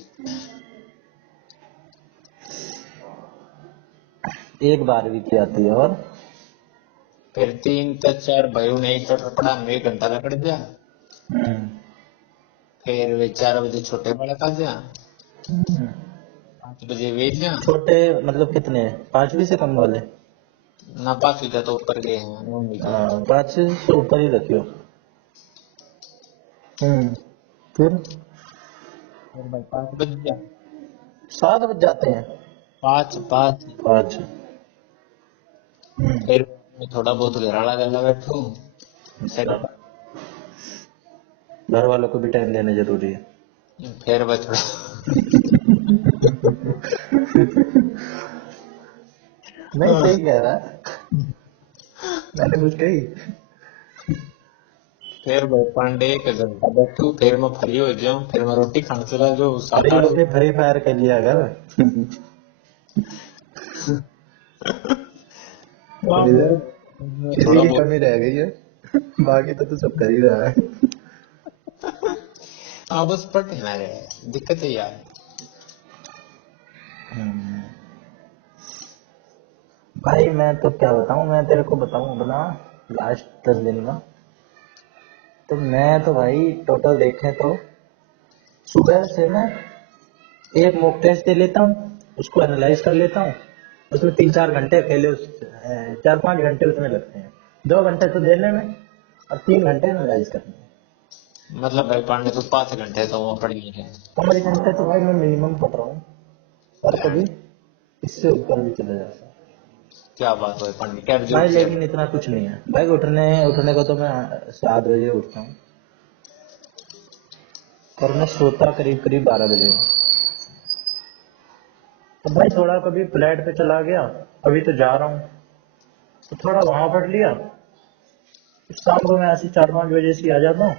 एक बार भी की आती है और फिर 3 से 4 भाइयों ने एक पढ़ा में 1 घंटा लग गया। हम्म, फिर वे 4 बजे छोटे बड़ा खा जा, हम्म। 5 बजे वे जा। छोटे मतलब कितने, 5वीं से कम वाले? ना 5 बजे तो ऊपर गए हैं मम्मी के। हाँ, 5 से ऊपर ही रखियो। फिर फिर भाई 5 बज गया। 7 बज जाते हैं। 5 5। 5। फिर मैं थोड़ा बहुत घर वाला करना बैठू। घर वालों को भी टाइम देना जरूरी है। फिर मैं थोड़ा नहीं सही कह रहा है, मैंने कुछ कही? फिर मैं पांडे के घंटा बैठू। फिर मैं फ्री हो जाऊं। फिर मैं रोटी खाने चला जाऊं फ्री 7 8 होके फ्री फायर के लिया अगर वहाँ इसी थोड़ा की बहुत। कमी रह गई है, बाकी तो तू सब कर ही रहा है। हाँ बस पढ़ना है, दिक्कत है यार। भाई मैं तो क्या बताऊं, मैं तेरे को बताऊं अपना लास्ट 10 दिन का, तो मैं तो भाई टोटल देखें तो सुबह से मैं एक मॉक टेस्ट दे लेता हूँ, उसको एनालाइज कर लेता हूँ, उसमें 3 4 घंटे अकेले 4 5 घंटे उसमें लगते हैं, 2 घंटे तो देने में और 3 घंटे एनालाइज करने में। मतलब भाई पांडे तो 5 घंटे तो वहाँ पढ़ी है। 5 घंटे तो भाई मैं मिनिमम पढ़ रहा हूँ, और कभी इससे ऊपर भी चले जाता है। क्या बात है पांडे, क्या बजे भाई उठते लेकिन हैं? इतना कुछ नहीं है भाई, उठने उठने को तो मैं 7 बजे उठता हूँ, और मैं सोता करीब करीब 12 बजे हूँ। तो भाई थोड़ा कभी फ्लैट पे चला गया, अभी तो जा रहा हूँ, तो थोड़ा वहां पढ़ लिया, शाम को मैं ऐसे 4 5 बजे से ही आ जाता हूँ,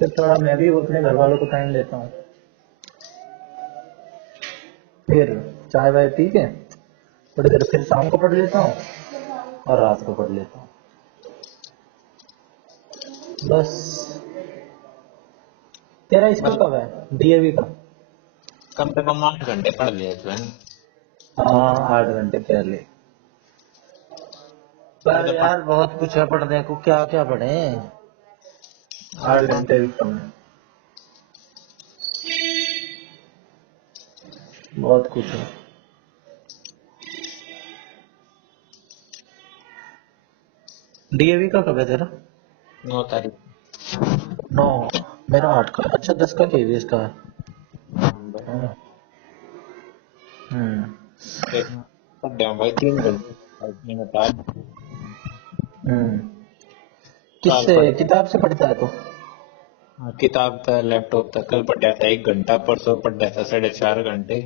फिर थोड़ा मैं भी अपने घर वालों को टाइम देता हूँ, फिर चाय वाय पी के थोड़ी देर फिर शाम को पढ़ लेता हूँ और रात को पढ़ लेता हूँ, बस। तेरा इसका मतलब कब है डीएवी का? कम से कम 8 घंटे पढ़ लिया तू है ना? हाँ, 8 घंटे पहले। मैं पर तो यार बहुत कुछ है पढ़ने को, क्या क्या पढ़े, 8 घंटे भी कम है, बहुत कुछ है। डीएवी का कब है तेरा? 9 तारीख। 9? मेरा 8 का। अच्छा 10 का केवीएस का है। भाई हाँ। हम्म। फिर पढ़ लिया भाई 3 घंटे 5 मिनट आज। हम्म। काल किससे, पढ़। किताब से पढ़ता है तो? हाँ, किताब था लैपटॉप था। कल पढ़ रहा था 1 घंटा, परसों पढ़ रहा था 4.5 घंटे।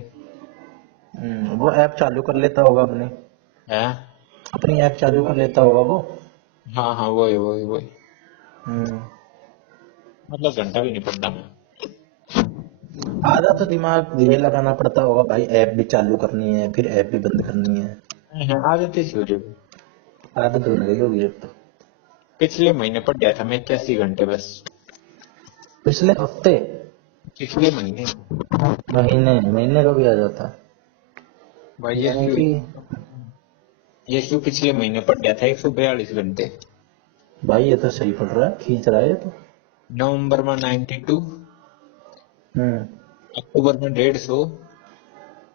वो ऐप चालू कर लेता होगा अपनी, है। अपनी ऐप चालू कर लेता होगा वो। हाँ हाँ वही वही वही। हम्म। मतलब घंटा भी नहीं पढ़ता मैं। आधा तो दिमाग ये लगाना पड़ता होगा भाई, ऐप भी चालू करनी है फिर ऐप भी बंद करनी है, आदत ऐसी हो जाएगी। आदत बन गई होगी अब तो। पिछले महीने पढ़ गया था मैं 81 घंटे बस। पिछले हफ्ते? पिछले महीने। महीने? महीने का भी आ जाता है? भाई यानी यशु कि यशु पिछले महीने पढ़ गया था 142 घंटे। भाई ये तो सही पड़ रहा है, खींच रहा है ये तो। नवंबर में 92। हम्म। अक्टूबर में 150।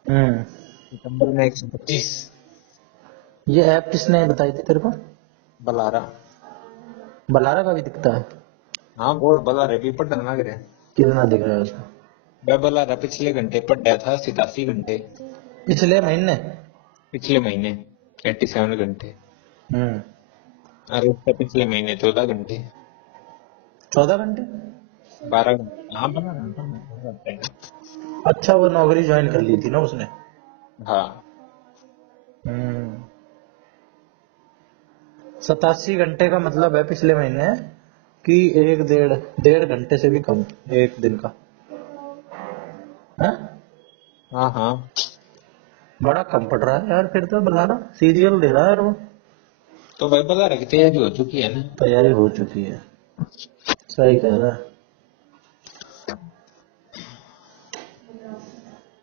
हम्म। सितंबर में 125। ये ऐप किसने बताई थी तेरे को? बलारा। बलारा का भी दिखता है? हाँ बहुत बलारा भी पढ़ना लग रहा है। कितना दिख रहा है उसका? मैं बलारा पिछले घंटे पढ़ गया था 87 घंटे। पिछले महीने? पिछले महीने 87 घंटे। हम्म। और उससे पिछले महीने 14 घंटे। 14 घंटे? 12 घंटे। हाँ 12 घंटे है। अच्छा वो नौकरी ज्वाइन कर ली थी ना उसने? हाँ 87 घंटे का मतलब है पिछले महीने कि एक डेढ़ डेढ़ घंटे से भी कम एक दिन का है। हाँ हाँ। बड़ा कम पड़ रहा है यार, फिर तो बताना सीरियल दे रहा है यार वो। तो भाई बता रहे तैयारी हो चुकी है ना। तैयारी हो चुकी है, सही कह रहा है।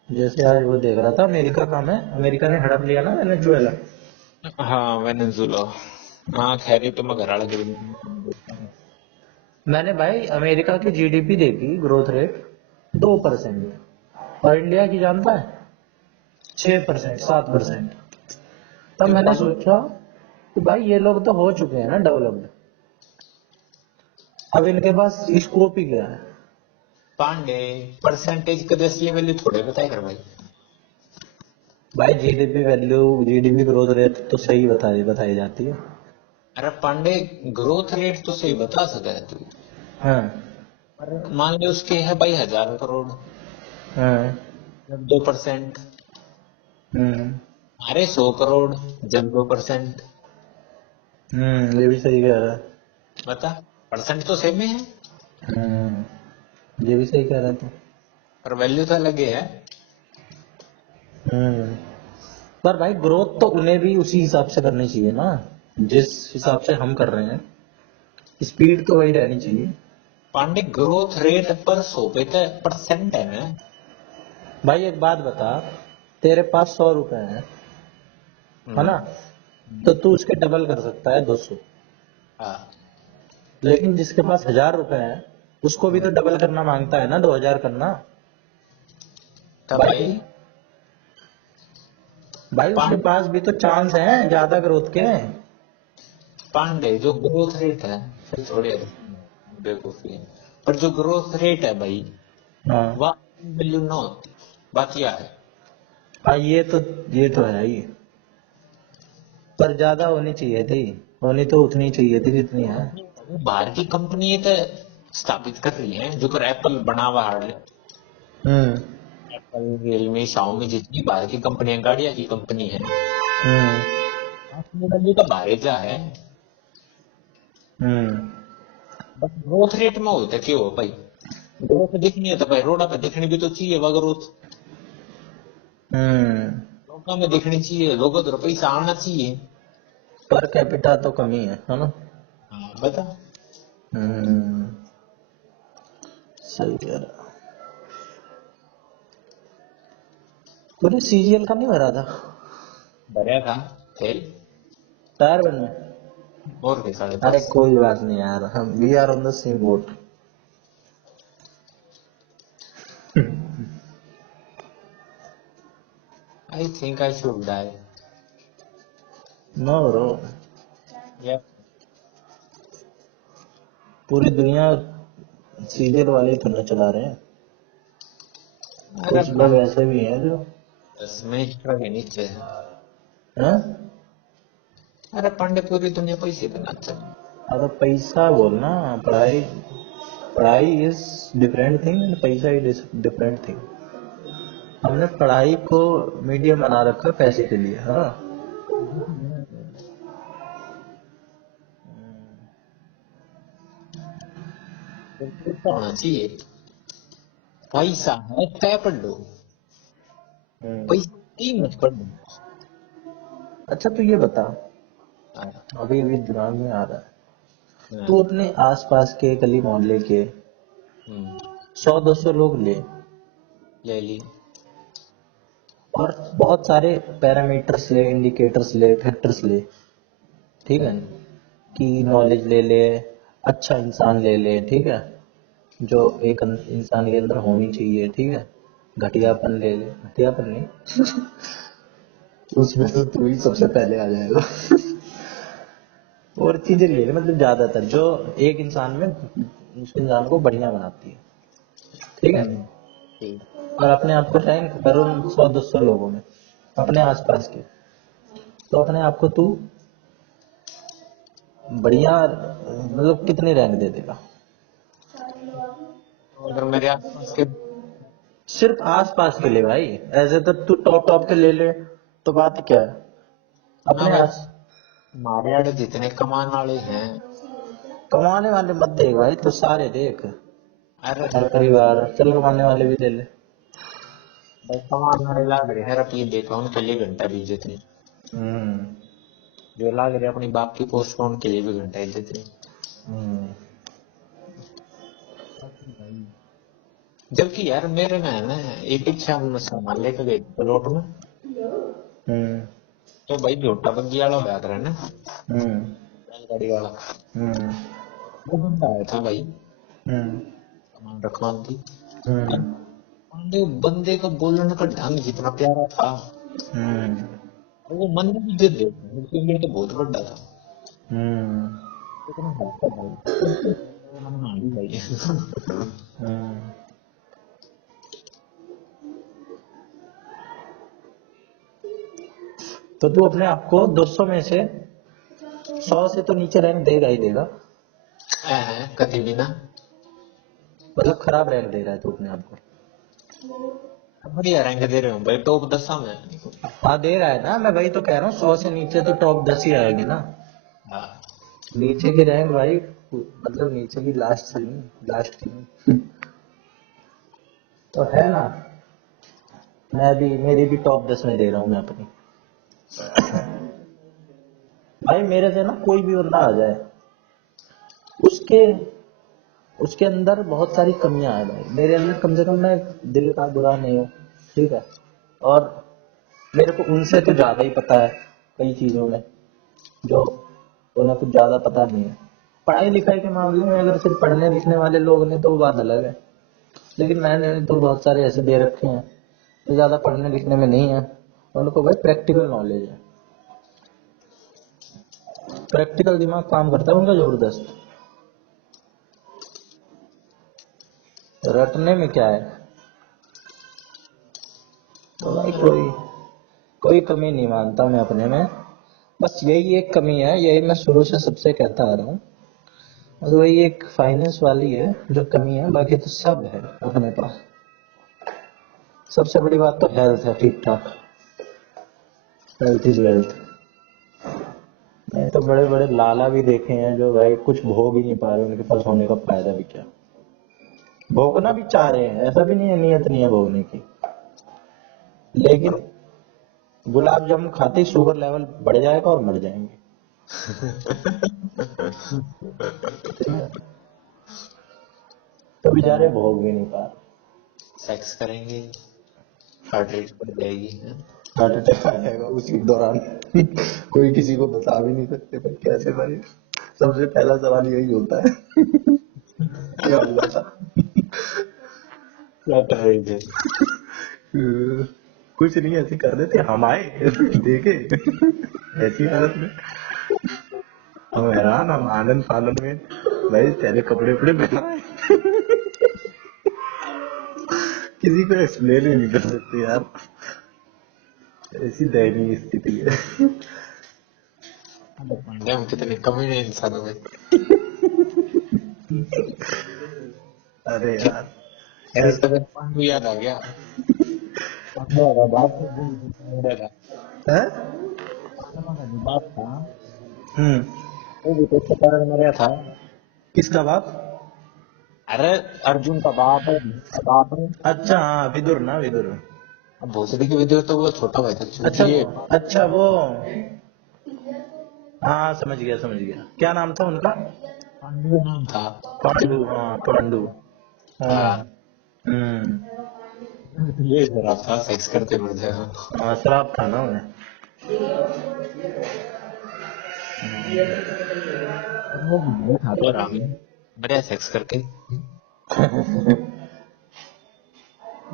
जैसे आज वो देख रहा था, अमेरिका का में अमेरिका ने हड़प लिया ना वेनेजुएला। हाँ वेनेजुला। हाँ खैर ये तो मैं घर वाला जरूर। मैंने भाई अमेरिका की जीडीपी देखी, ग्रोथ रेट 2%, और इंडिया की जानता है 6%, 7%। तब मैंने सोचा कि भाई ये लोग तो हो चुके हैं ना डेवलप्ड, अब इनके पास स्कोप ही क्या है। पांडे परसेंटेज का असली वैल्यू थोड़े बताए कर भाई। भाई GDP value, GDP growth rate तो सही बताई जाती है। अरे पांडे ग्रोथ रेट तो सही बता सकता है तू। हाँ पर मान ले उसके है भाई 1,000 करोड़, हाँ। 2%। हम्म अरे 100 करोड़ जब 2%। ये भी सही कह रहा है। बता, परसेंट तो सेम ही है ये भी सही कह रहा है तू। पर वैल्यू तो अलग ही है। हम्म पर भाई ग्रोथ तो उन्हें भी उसी हिसाब से करनी चाहिए ना, जिस हिसाब से हम कर रहे हैं। स्पीड तो वही रहनी चाहिए। पांडे ग्रोथ रेट पर 100 पे तो परसेंट है ना। भाई एक बात बता, तेरे पास 100 रुपए है ना, तो तू उसके डबल कर सकता है 200। हाँ। लेकिन जिसके पास 1,000 रुपए है, उसको भी तो डबल करना मांगता है ना, 2,000 करना। तब भाई भाई भाई उसके पांडे पास भी तो चांस है ज्यादा ग्रोथ के। पांडे जो ग्रोथ रेट है फिर थोड़े बेवकूफी है। पर जो ग्रोथ रेट है भाई हाँ वह वैल्यू ना होती। बात यह है। हाँ, ये तो है ही, पर ज्यादा होनी चाहिए थी, होनी तो उतनी चाहिए थी जितनी है। बाहर की कंपनी तो स्थापित कर रही है जो कर एप्पल बना हुआ है। हम्म एप्पल रियलमी शाओमी जितनी बाहर की कंपनियां गाड़ियां की कंपनी है, हम्म अपनी वैल्यू तो बाहर जा है। हम्म बस ग्रोथ रेट में होता है क्यों हो भाई। ग्रोथ दिखनी है तो भाई रोड़ा पे दिखनी भी तो चाहिए वह ग्रोथ। हम्म लोगों में दिखनी चाहिए, लोगों को तो पैसा आना चाहिए। पर कैपिटा तो कमी है ना। हाँ बता। हम्म सही कह रहा। तूने सीजीएल का नहीं भरा था, भरा था तेल। टायर बनने। और के साढ़े अरे 10। कोई बात नहीं यार, हम we are on the same boat. I think I should die. No bro, या पूरी दुनिया सीरियल वाले ही तो चला रहे हैं। अरे कुछ लोग ऐसे भी हैं जो 10 मिनट के नीचे है। हैं। अरे पांडे पूरी दुनिया पैसे बनाता है। अब पैसा बोलना, पढ़ाई पढ़ाई इज डिफरेंट थिंग एंड पैसा इज डिफरेंट थिंग। हमने पढ़ाई को मीडियम बना रखा है पैसे के लिए, है ना। पैसा होना चाहिए। पैसा है तय पढ़ लो। हम्म। पैसा ही मत पढ़ लो। अच्छा तू ये बता, हाँ, अभी अभी दिमाग में आ रहा है, हाँ, तू अपने आसपास के गली मोहल्ले के हम्म, 100-200 लोग ले, ले ली। और बहुत सारे पैरामीटर्स ले, इंडिकेटर्स ले, फैक्टर्स ले, ठीक है, कि नॉलेज ले ले, अच्छा इंसान ले ले, ठीक है, जो एक इंसान के अंदर होनी चाहिए, ठीक है, घटियापन ले ले, घटियापन नहीं, उसमें तो तू ही सबसे पहले आ जाएगा। और चीजें ले ले, मतलब ज्यादातर जो एक इंसान में उस इंसान को बढ़िया बनाती है, ठीक है। ठीक। और अपने आप को रैंक करो उन 100-200 लोगों में, अपने आसपास के, तो अपने आप को तू बढ़िया, मतलब कितनी रैंक दे देगा। अगर मेरे आसपास के सिर्फ आसपास के लिए भाई, ऐसे तो तू टॉप टॉप के ले ले तो बात क्या है। ना अपने भाई आस हमारे आड़े जितने कमान वाले हैं कमाने वाले मत देख भाई, तो सारे देख, अरे हर परिवार चल, कमाने वाले भी ले ले। भाई कमाने वाले लाग रहे हैं, अपनी देखा उनके लिए घंटा भी इज्जत नहीं। हम्म। जो लाग रहे अपनी बाप की पोस्ट पर उनके लिए भी घंटा इज्जत नहीं। हम्म। जबकि यार मेरे में है ना, एक इच्छा में सामान लेकर गए प्लॉट में, हम्म। तो भाई झोटा बग्गी वाला बैठ रहा है ना, हम्म। गाड़ी वाला, हम्म। वो बंदा आया था भाई, हम्म। सामान रखवान थी। हम्म। बंदे का बोलने का ढंग जितना प्यारा था, हम्म। वो मन भी दे दे, उसके लिए तो बहुत बड़ा था। हम्म। इतना हल्का भाई, मन में आ गई भाई। हम्म। तो तू अपने आप को 200 में से 100 से तो नीचे रैंक देगा ही देगा, कभी भी ना, मतलब खराब रैंक दे रहा है तू अपने आप को। बढ़िया रैंक दे रहे हो भाई, टॉप 10 में। हाँ दे रहा है ना, मैं वही तो कह रहा हूँ, 100 से नीचे तो टॉप 10 ही आएंगे ना। हाँ। नीचे की रैंक भाई, मतलब नीचे की लास्ट से नहीं, लास्ट की तो है ना। मैं भी, मेरी भी टॉप 10 में दे रहा हूँ मैं अपनी। भाई मेरे से ना कोई भी बंदा आ जाए, उसके उसके अंदर बहुत सारी कमियां है भाई, मेरे अंदर कम से कम मैं दिल का बुरा नहीं हूँ, ठीक है। और मेरे को उनसे तो ज्यादा ही पता है कई चीजों में, जो उन्हें कुछ ज्यादा पता नहीं है। पढ़ाई लिखाई के मामले में अगर सिर्फ पढ़ने लिखने वाले लोग ने तो वो बात अलग है, लेकिन मैंने तो बहुत सारे ऐसे दे रखे हैं जो ज्यादा पढ़ने लिखने में नहीं है, उनको भाई प्रैक्टिकल नॉलेज है, प्रैक्टिकल दिमाग काम करता है उनका जबरदस्त। रटने में क्या है, तो भाई कोई कोई कमी नहीं मानता मैं अपने में, बस यही एक कमी है, यही मैं शुरू से सबसे कहता आ रहा हूँ, और वही एक फाइनेंस वाली है जो कमी है, बाकी तो सब है अपने पास। सबसे बड़ी बात तो हेल्थ है, ठीक ठाक, हेल्थ इज वेल्थ। मैंने तो बड़े बड़े लाला भी देखे हैं जो भाई कुछ भोग ही नहीं पा रहे, उनके पास होने का फायदा भी क्या। भोगना भी चाह रहे हैं, ऐसा भी नहीं है, नियत नहीं है भोगने की, लेकिन गुलाब जामुन खाते ही शुगर लेवल बढ़ जाएगा और मर जाएंगे। तो बेचारे भोग भी नहीं पा रहे। सेक्स करेंगे, हार्ट रेट बढ़ जाएगी। हार्ट अटैक आ जाएगा उसी दौरान। कोई किसी को बता भी नहीं सकते पर कैसे भाई, सबसे पहला सवाल यही होता है। क्या हुआ था? क्या करेंगे? कुछ नहीं, ऐसे कर देते हम आए, देखे ऐसी हालत में हम हैरान, हम आनंद फानन में, भाई पहले कपड़े वपड़े पहनाए। किसी को एक्सप्लेन ही नहीं कर सकते यार, ऐसी दयनीय स्थिति है। हम कितने कमी नहीं इंसानों में। अरे यार अरे सब पांडु याद आ गया, पांडु का बाप था, है? पांडु का जो बाप था हम्म। वो भी तो चक्कर में मरा था। किसका बाप? अरे अर्जुन का बाप है, भीम का बाप है। अच्छा हाँ, विदुर ना, विदुर। अब भोसड़ी के विद्रोह तो वो छोटा भाई था, अच्छा चूंकि ये अच्छा वो, हाँ समझ गया समझ गया, क्या नाम था उनका? पांडु नाम था। पांडु, हाँ पांडु। हाँ। हाँ, हम्म। ये जरा था सेक्स करते मर जाएगा। हाँ श्राप था ना उन्हें। वो भी था तो रामी बढ़िया सेक्स करके।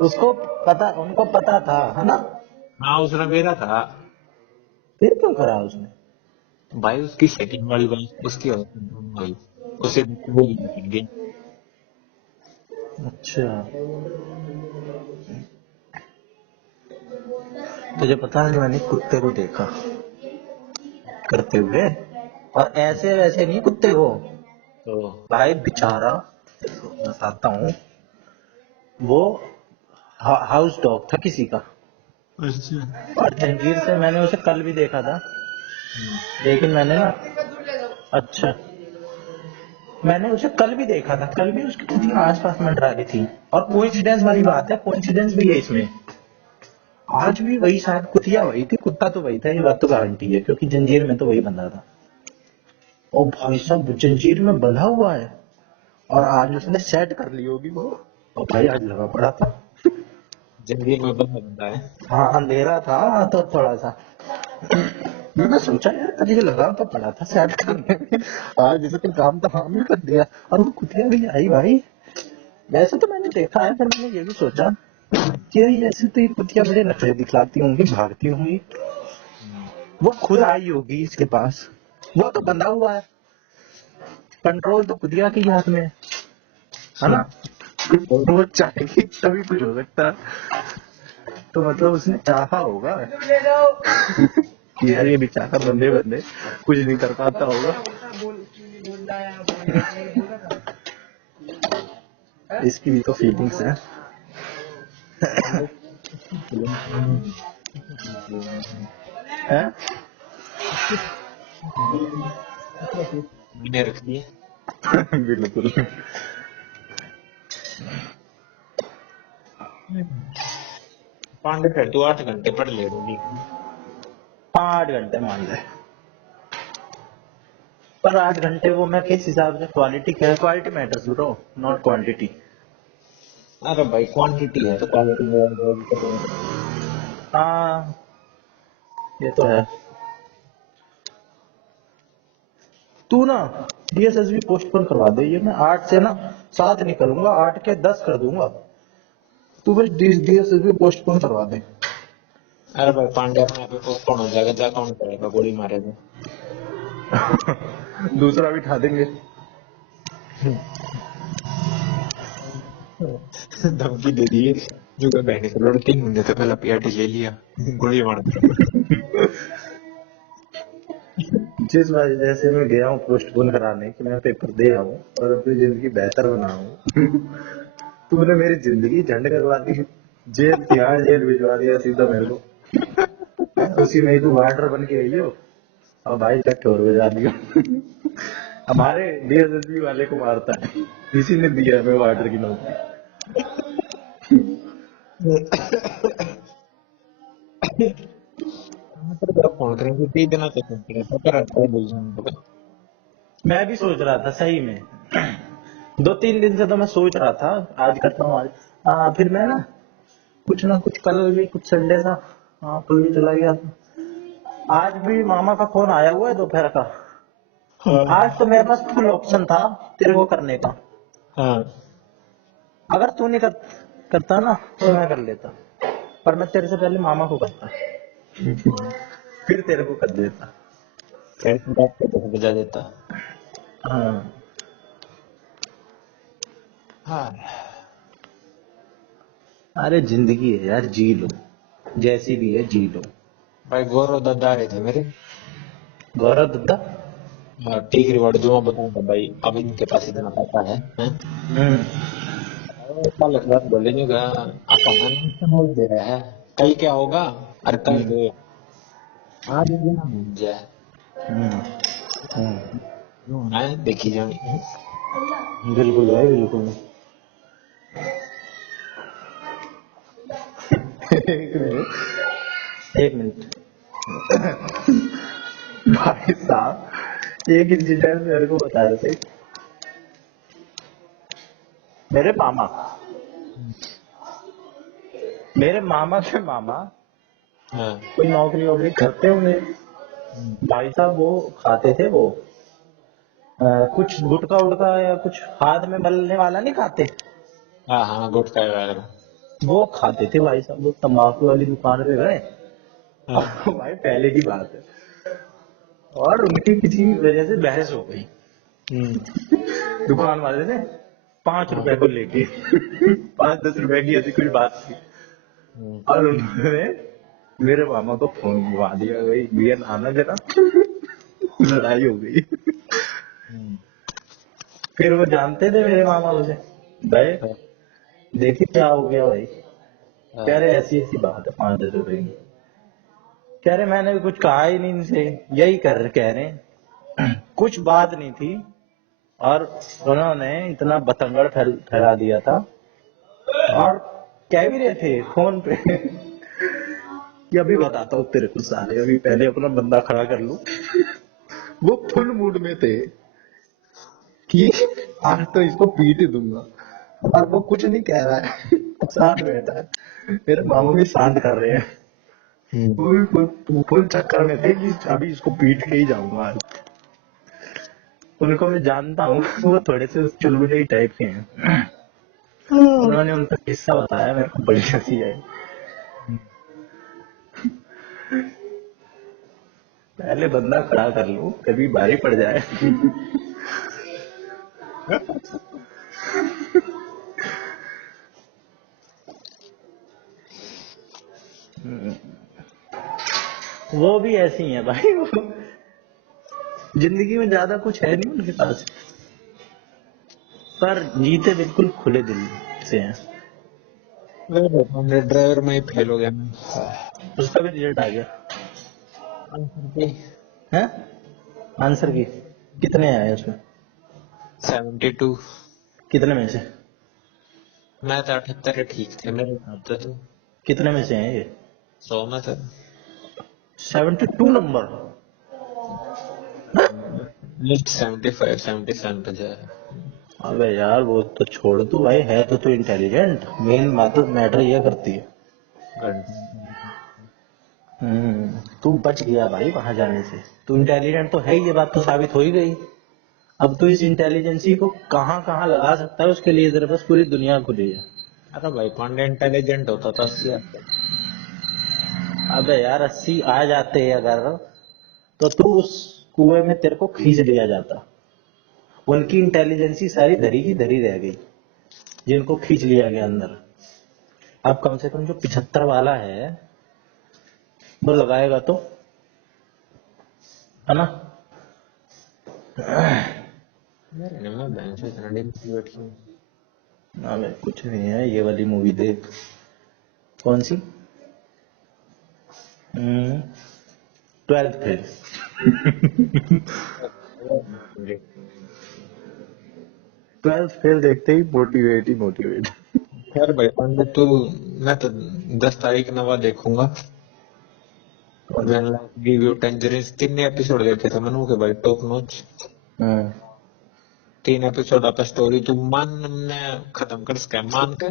उसको पता, उनको पता था, है ना? हाँ उसने मेरा था फिर क्यों करा उसने? भाई, उसकी सेटिंग वाली बात उसकी भाई, उसे वो भी निकल गई। अच्छा, तुझे पता है मैंने कुत्ते को देखा करते हुए, और ऐसे वैसे नहीं कुत्ते को, तो भाई बेचारा, बताता हूँ, वो हाउस डॉग था किसी का, अच्छा। और जंजीर से मैंने उसे कल भी देखा था, लेकिन मैंने ना, अच्छा मैंने उसे कल भी देखा था, कल भी उसकी कुतिया आसपास मंडरा रही थी। और कोइंसिडेंस वाली बात है, कोइंसिडेंस भी है इसमें, आज भी वही शायद कुतिया वही थी, कुत्ता तो वही था, ये बात तो गारंटी है, क्योंकि जंजीर में तो वही बंधा था। और भाई साहब जंजीर में बंधा हुआ है, और आज उसने सेट कर ली होगी वो, और भाई आज लगा पड़ा था। जंजीर में बंधा बंधा है। हाँ अंधेरा था तो थोड़ा सा, मैंने सोचा यार कभी लगा तो पड़ा था सेट करने में, आज इसके काम तो हम ही कर दिया, और वो कुतिया भी आई भाई। वैसे तो मैंने देखा है, फिर मैंने ये भी सोचा कि ऐसे तो ये कुतिया बड़े नखरे दिखलाती होंगी, भागती होंगी, वो खुद आई होगी इसके पास, वो तो बंधा हुआ है, कंट्रोल तो कुतिया के ही हाथ में है ना, वो चाहेगी तभी कुछ हो सकता है। तो मतलब उसने चाहा होगा कि यार ये बेचारा बंदे बंदे कुछ नहीं कर पाता होगा, इसकी भी तो फीलिंग्स है। हैं? मैंने रख दिए। बिल्कुल। पांडे फिर तू 8 घंटे पढ़ ले रोगी। 8 घंटे मान ले, पर 8 घंटे वो मैं किस हिसाब से, क्वालिटी क्या है, quality matters bro, not quantity. अरे भाई क्वांटिटी है तो क्वालिटी में। हाँ ये तो है। तू ना डीएसएसबी पोस्टपोन करवा दे, ये मैं 8 से ना 7 नहीं करूंगा, 8 के 10 कर दूंगा, तू बस डीएसएसबी पोस्टपोन करवा दे। अरे भाई पांडे अपने आप पोस्टपोन हो जाएगा, जा कौन करेगा, गोली मारेगा। दूसरा भी उठा देंगे। धमकी दे दी जो कोई बहने से लड़ती नहीं तो पहला पीआरटी ले लिया, गोली मार दी। जिस वजह से मैं गया हूँ पोस्टपोन कराने कि मैं पेपर दे आऊँ और अपनी जिंदगी बेहतर बनाऊं, तूने मेरी जिंदगी झंड करवा दी, जेल तिहाड़ जेल भिजवा दिया सीधा मेरे को, उसी में तू वार्डर बन के आई हो, और भाई तक ठोर बजा दिया। हमारे डीएसएसबी वाले को मारता है, इसी ने दिया हमें वार्डर की नौकरी। फोन करेंगे 3 दिन से फोन करेंगे पर आता बोल जाऊंगा। मैं भी सोच रहा था सही में, 2-3 दिन से तो मैं सोच रहा था आज करता हूँ आज। फिर मैं ना कुछ कल भी कुछ संडे था, कल भी चला गया था। आज भी मामा का फोन आया हुआ है दोपहर का, आज तो मेरे पास फुल ऑप्शन था तेरे को करने का, हाँ अगर तू नहीं करता ना तो मैं कर लेता, पर मैं तेरे से पहले मामा को करता, फिर तेरे को कर देता। कैसे बात करते हैं बजा देता। हाँ हाँ अरे जिंदगी है यार, जी लो, जैसी भी है जी लो। भाई गौरव दादा आ रहे थे मेरे। गौरव दत्ता। हाँ ठीक रिवॉर्ड जो मैं बताऊंगा भाई, अब इनके पास इतना पैसा है, कल एक बात बोले नहीं गा, आपका मन समझ दे रहा है कल क्या होगा, और कल दे आज दिन मिल जाए जो होना है देखी जानी। बिल्कुल भाई बिल्कुल। एक मिनट भाई साहब, एक इंसिडेंट मेरे को बता रहे थे, मेरे मामा के मामा हाँ कोई नौकरी वोकरी करते होंगे भाई साहब, वो खाते थे वो कुछ गुटखा उड़का या कुछ हाथ में मलने वाला नहीं खाते, हाँ हाँ गुटखा वगैरह। वो खाते थे भाई साहब। वो तंबाकू वाली दुकान पे गए, हाँ भाई पहले की बात है, और उनकी किसी वजह से बहस हो गई, दुकान वाले ने 5 रुपए को लेके 5-10 रुपए की ऐसी कोई बात थी, और उन्होंने मेरे मामा को फोन घुमा दिया, भाई भैया आना जरा, लड़ाई हो गई। फिर वो जानते थे मेरे मामा उसे, गए देखिए क्या हो गया भाई, कह रहे ऐसी ऐसी बात है 5-10 रुपए की, कह रहे मैंने भी कुछ कहा ही नहीं इनसे, यही कह रहे कुछ बात नहीं थी, और उन्होंने इतना बतंगड़ फैला दिया था, और कह भी रहे थे फोन पे कि अभी बताता हूँ तेरे को साले, अभी पहले अपना बंदा खड़ा कर लूं। वो फुल मूड में थे कि आज तो इसको पीट ही दूंगा, और वो कुछ नहीं कह रहा है, शांत बैठा है। मेरे मामू भी शांत कर रहे हैं, वो भी फुल चक्कर में थे कि अभी इसको पीट के ही जाऊंगा आज। उनको मैं जानता हूँ, वो थोड़े से चुलबुले टाइप के हैं। उन्होंने उनका किस्सा बताया, मेरे को बड़ी हंसी आई। पहले बंदा खड़ा कर लो, कभी भारी पड़ जाए। वो भी ऐसी हैं भाई, वो जिंदगी में ज्यादा कुछ है नहीं उनके पास, पर जीते बिल्कुल खुले दिल से हैं। मेरे ड्राइवर में ही फेल हो गया मैं। उसका भी रिजल्ट आ गया आंसर की है, आंसर की कितने आए उसमें, 72। कितने में से, मैं तो 78 ठीक थे मेरे तो। कितने में से हैं ये, 100 में था। 72 नंबर। 75 77 पे जाए। अबे यार वो तो छोड़ तू भाई, है तो इंटेलिजेंट, मेन बात तो मैटर ये करती है। तू बच गया भाई वहां जाने से, तू इंटेलिजेंट तो है ही, ये बात तो साबित हो ही गई। अब तू इस इंटेलिजेंसी को कहाँ कहाँ लगा सकता है, उसके लिए तेरे पास पूरी दुनिया खुली है। अरे भाई पांडे इंटेलिजेंट होता था 80। अबे यार 80 आ जाते अगर, तो तू उस कुएं में तेरे को खींच लिया जाता। उनकी इंटेलिजेंसी सारी धरी की धरी रह गई, जिनको खींच लिया गया अंदर। अब कम से कम जो 75 वाला है वो लगाएगा तो, है ना। मेरे में बैंक से इतना दिन की बैठी हूँ। अबे कुछ नहीं है, ये वाली मूवी देख। कौन सी, 12th फेल। 12th फेल देखते ही मोटिवेट ही मोटिवेट। यार भाई पांडे तू, मैं तो 10 तारीख नवा देखूंगा। और गिव यू टेंजरीज 3 एपिसोड देखे थे मनु के भाई, टॉप नॉच। 3 एपिसोड आप स्टोरी तू मान ने खत्म कर स्कैम मान के,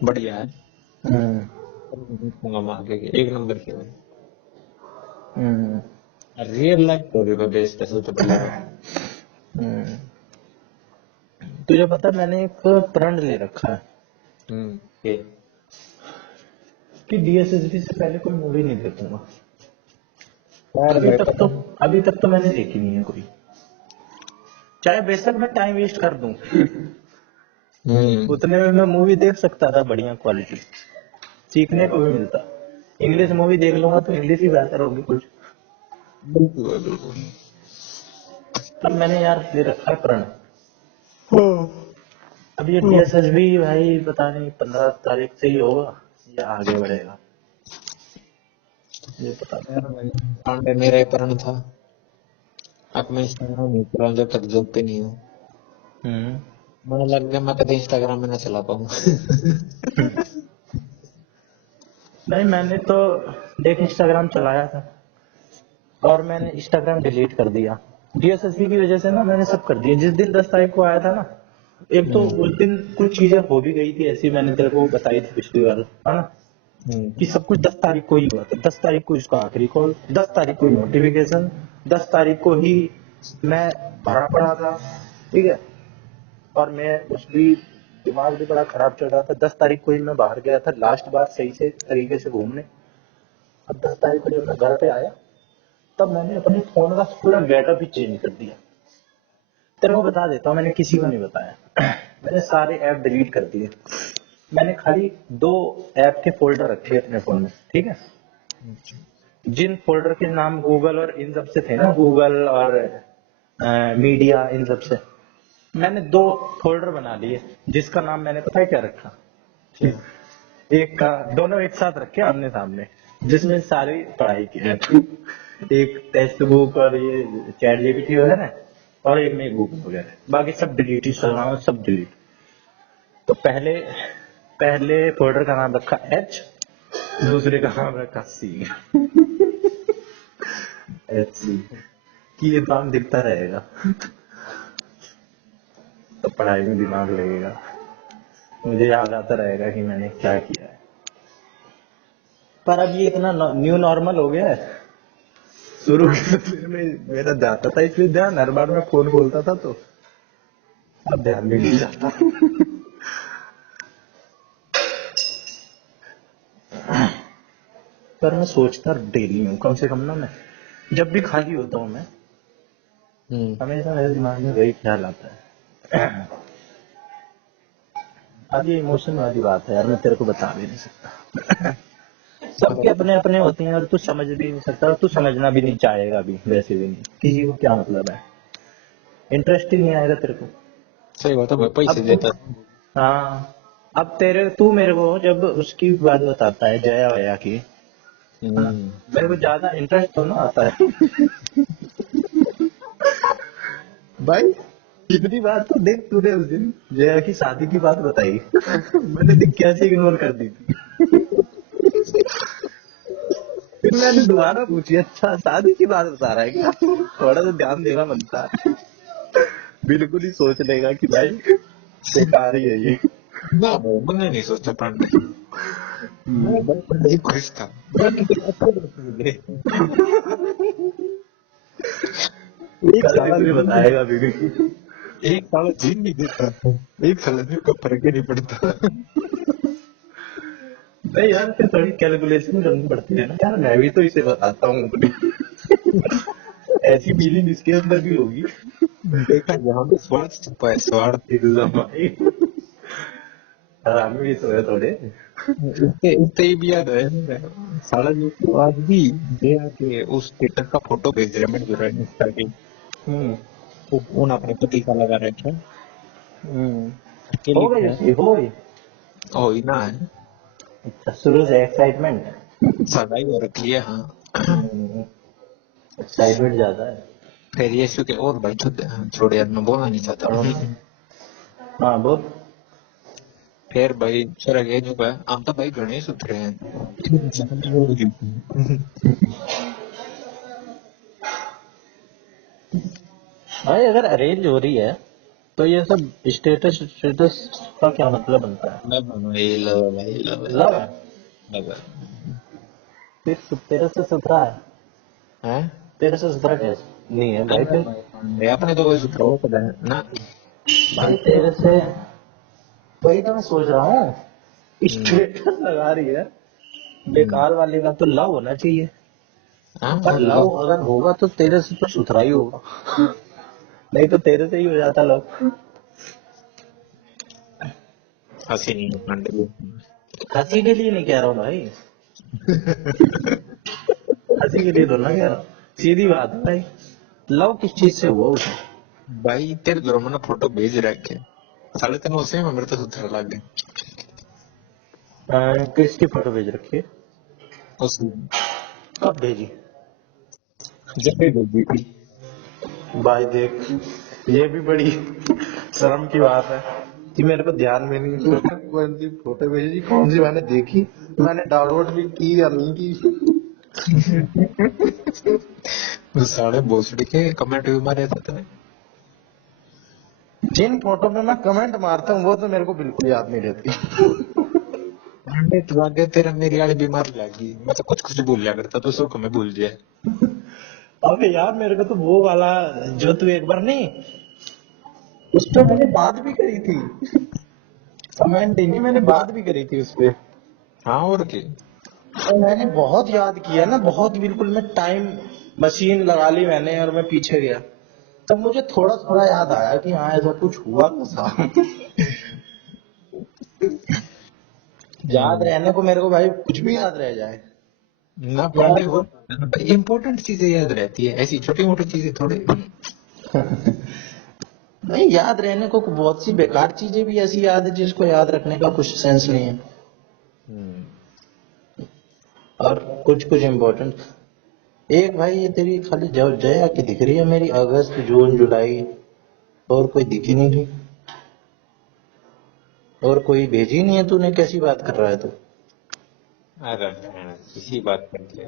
बढ़िया है। देखूंगा मान के कि एक नंबर की है। रियल लाइफ स्टोरी पे बेस्ड है सबसे बढ़िया। तुझे पता है, मैंने एक प्रण ले रखा है ये कि डीएसएसबी से पहले कोई मूवी नहीं देखूंगा। यार अभी तक तो मैंने देखी नहीं है कोई, चाहे बेशक मैं टाइम वेस्ट कर दूं, उतने में मैं मूवी देख सकता था बढ़िया क्वालिटी, सीखने को भी मिलता। इंग्लिश मूवी देख लूंगा तो इंग्लिश ही बेहतर होगी कुछ। बिल्कुल। तब मैंने यार ले रखा है प्रण। अब ये डीएसएसबी भाई पता नहीं 15 तारीख से ही होगा या आगे बढ़ेगा, ये पता नहीं। पांडे मेरा ही प्रण था। अब मैं इंस्टाग्राम नहीं चला जब तक जॉब पे नहीं हूँ। मुझे लग गया मैं कभी इंस्टाग्राम में ना चला पाऊँ। नहीं मैंने तो देख इंस्टाग्राम चलाया था, और मैंने इंस्टाग्राम डिलीट कर दिया डीएसएसबी की वजह से ना। मैंने सब कर दिया। जिस दिन 10 तारीख को आया था ना, एक तो उस दिन कुछ चीजें हो भी गई थी ऐसी, मैंने तेरे को बताई थी पिछली बार, है ना, कि सब कुछ 10 तारीख को ही हुआ था। 10 तारीख को इसका आखिरी कॉल, 10 तारीख को नोटिफिकेशन, 10 तारीख को ही मैं भरा पड़ा था, ठीक है। और मैं उस भी दिमाग भी बड़ा खराब चल रहा था। 10 तारीख को ही मैं बाहर गया था लास्ट बार सही से तरीके से घूमने। अब 10 तारीख को जब मैं घर पे आया, तब मैंने अपने फोन का पूरा गेटअप ही चेंज कर दिया। तेरे को बता देता हूँ, मैंने किसी को नहीं बताया। मैंने सारे ऐप डिलीट कर दिए। मैंने खाली 2 ऐप के फोल्डर रखे अपने फोन में, ठीक है। जिन फोल्डर के नाम गूगल और इन सब से थे ना, गूगल और मीडिया, इन सब से मैंने 2 फोल्डर बना लिए, जिसका नाम मैंने पता है क्या रखा, एक का दोनों एक साथ रखे आमने सामने, जिसमें सारी पढ़ाई की है। एक टेक्स्ट बुक और ये चैट जीपीटी है ना, और एक में गूगल वगैरह, बाकी सब डिलीट ही चल रहा हूँ, सब डिलीट। तो पहले पहले फोल्डर का नाम रखा एच, दूसरे का नाम रखा सी। एच सी कि ये काम दिखता रहेगा तो पढ़ाई में दिमाग लगेगा, मुझे याद आता रहेगा कि मैंने क्या किया है। पर अब ये इतना न्यू नॉर्मल हो गया है। शुरू के दिन में मेरा जाता था इसलिए ध्यान, हर बार मैं फोन खोलता था, तो अब ध्यान भी नहीं जाता। पर मैं सोचता डेली हूँ, कम से कम ना, मैं जब भी खाली होता हूँ मैं हमेशा मेरे दिमाग में वही ख्याल आता है। अब ये इमोशन वाली बात है यार, मैं तेरे को बता भी नहीं सकता। सबके अपने अपने होते हैं और तू समझ भी नहीं सकता, और तू समझना भी नहीं चाहेगा भी, वैसे भी नहीं, किसी को क्या मतलब है, इंटरेस्ट ही नहीं आएगा तेरे को। सही बात है भाई, पैसे अब देता। हाँ, अब तू मेरे को जब उसकी बात बताता है जया वया की, मेरे को ज्यादा इंटरेस्ट तो ना आता है। भाई इतनी बात तो देख, तूने उस दिन जया की शादी की बात बताई, मैंने देख कैसे इग्नोर कर दी थी। फिर मैंने दोबारा पूछी, अच्छा शादी की बात बता रहा है क्या, थोड़ा तो ध्यान देना बनता है। बिल्कुल ही सोच लेगा कि भाई बेकार ही है ये। ना मैंने नहीं सोचा पढ़ने, मैं बड़ी खुश था। एक साल तुझे बताएगा अभी भी। एक साल जीन नहीं देता, एक साल आदमी को फर्क ही नहीं पड़ता। नहीं यार, फिर थोड़ी कैलकुलेशन करनी पड़ती है ना यार, मैं भी तो इसे बताता हूँ अपनी। ऐसी फीलिंग इसके अंदर भी होगी। देखा यहाँ पे स्वार्थ छुपा है, स्वार्थ। भाई हरामी भी तो है थोड़े। उससे भी याद है, साला जी के बाद भी जया के उस थिएटर का फोटो भेज रहे, मैंने जरा इंस्टा के, उन अपने पति का लगा रखा है, ये हो लिखा गई है उसकी, हो गई। ओ इना है, अच्छा, शुरू से एक्साइटमेंट। सगाई हो रखी है हाँ। एक्साइटमेंट ज्यादा है। फिर यीशु के और भाई छोड़े यार, मैं बोलना नहीं चाहता। हाँ बोल। फिर भाई चला गया जो है, हम तो भाई गणेश उतरे हैं। भाई अगर अरेंज हो रही है तो ये सब स्टेटस स्टेटस का क्या मतलब बनता है। भाई लव भाई लव लव है, लव फिर तेरे से सुथरा है, है। तेरे से सुथरा कैसे नहीं है भाई फिर। भाई अपने तो कोई सुथरा हो पता है ना। भाई तेरे से, वही तो मैं सोच रहा हूँ, स्टेटस लगा रही है बेकार वाले का, तो लव होना चाहिए। पर लव अगर होगा तो तेरे से तो सुथरा ही होगा, नहीं तो तेरे से ही हो जाता लव। हंसी नहीं है, हंसी के लिए नहीं कह रहा हूँ भाई, हंसी के लिए तो ना कह रहा हूँ, सीधी बात है भाई, लव किस चीज से हुआ उसे। भाई तेरे घर में ना फोटो भेज रखे, साले तेन उसे में मेरे तो सुथरा लग गए। किसकी फोटो भेज रखी है, उस कब भेजी। जब भी भेजी थी। भाई देख, ये भी बड़ी शर्म की बात है कि मेरे को ध्यान में नहीं, तूने कौन सी फोटो भेजी, कौन सी मैंने देखी, मैंने डाउनलोड भी की या नहीं की। उस साले भोसड़ी के कमेंट भी मारे थे तेने। जिन फोटो पे मैं कमेंट मारता हूँ वो तो मेरे को बिल्कुल याद नहीं रहती। अंडे तो आगे तेरा मेरी वाली बीमारी लगी, मैं तो कुछ कुछ भूल लिया करता, तो सुख में भूल जाए। अबे यार मेरे को तो वो वाला, जो तू एक बार नहीं, उस पर मैंने बात भी करी थी, कमेंट ही नहीं, मैंने बात भी करी थी उस पे। हाँ और की और मैंने बहुत याद किया ना, बहुत, बिल्कुल मैं टाइम मशीन लगा ली मैंने और मैं पीछे गया, तब मुझे थोड़ा थोड़ा याद आया कि हाँ ऐसा कुछ हुआ था। याद रहने को मेरे को भाई कुछ भी याद रह जाए। ना पांडे वो इम्पोर्टेंट चीजें याद रहती है, ऐसी छोटी मोटी चीजें थोड़े। नहीं, याद रहने को बहुत सी बेकार चीजें भी ऐसी याद है जिसको याद रखने का कुछ सेंस नहीं है, और कुछ कुछ इम्पोर्टेंट। एक भाई ये तेरी खाली जया की दिख रही है मेरी, अगस्त जून जुलाई, और कोई दिख ही नहीं रही, और कोई भेजी नहीं है तूने, कैसी बात कर रहा है तू? अरे बहन, किसी बात करके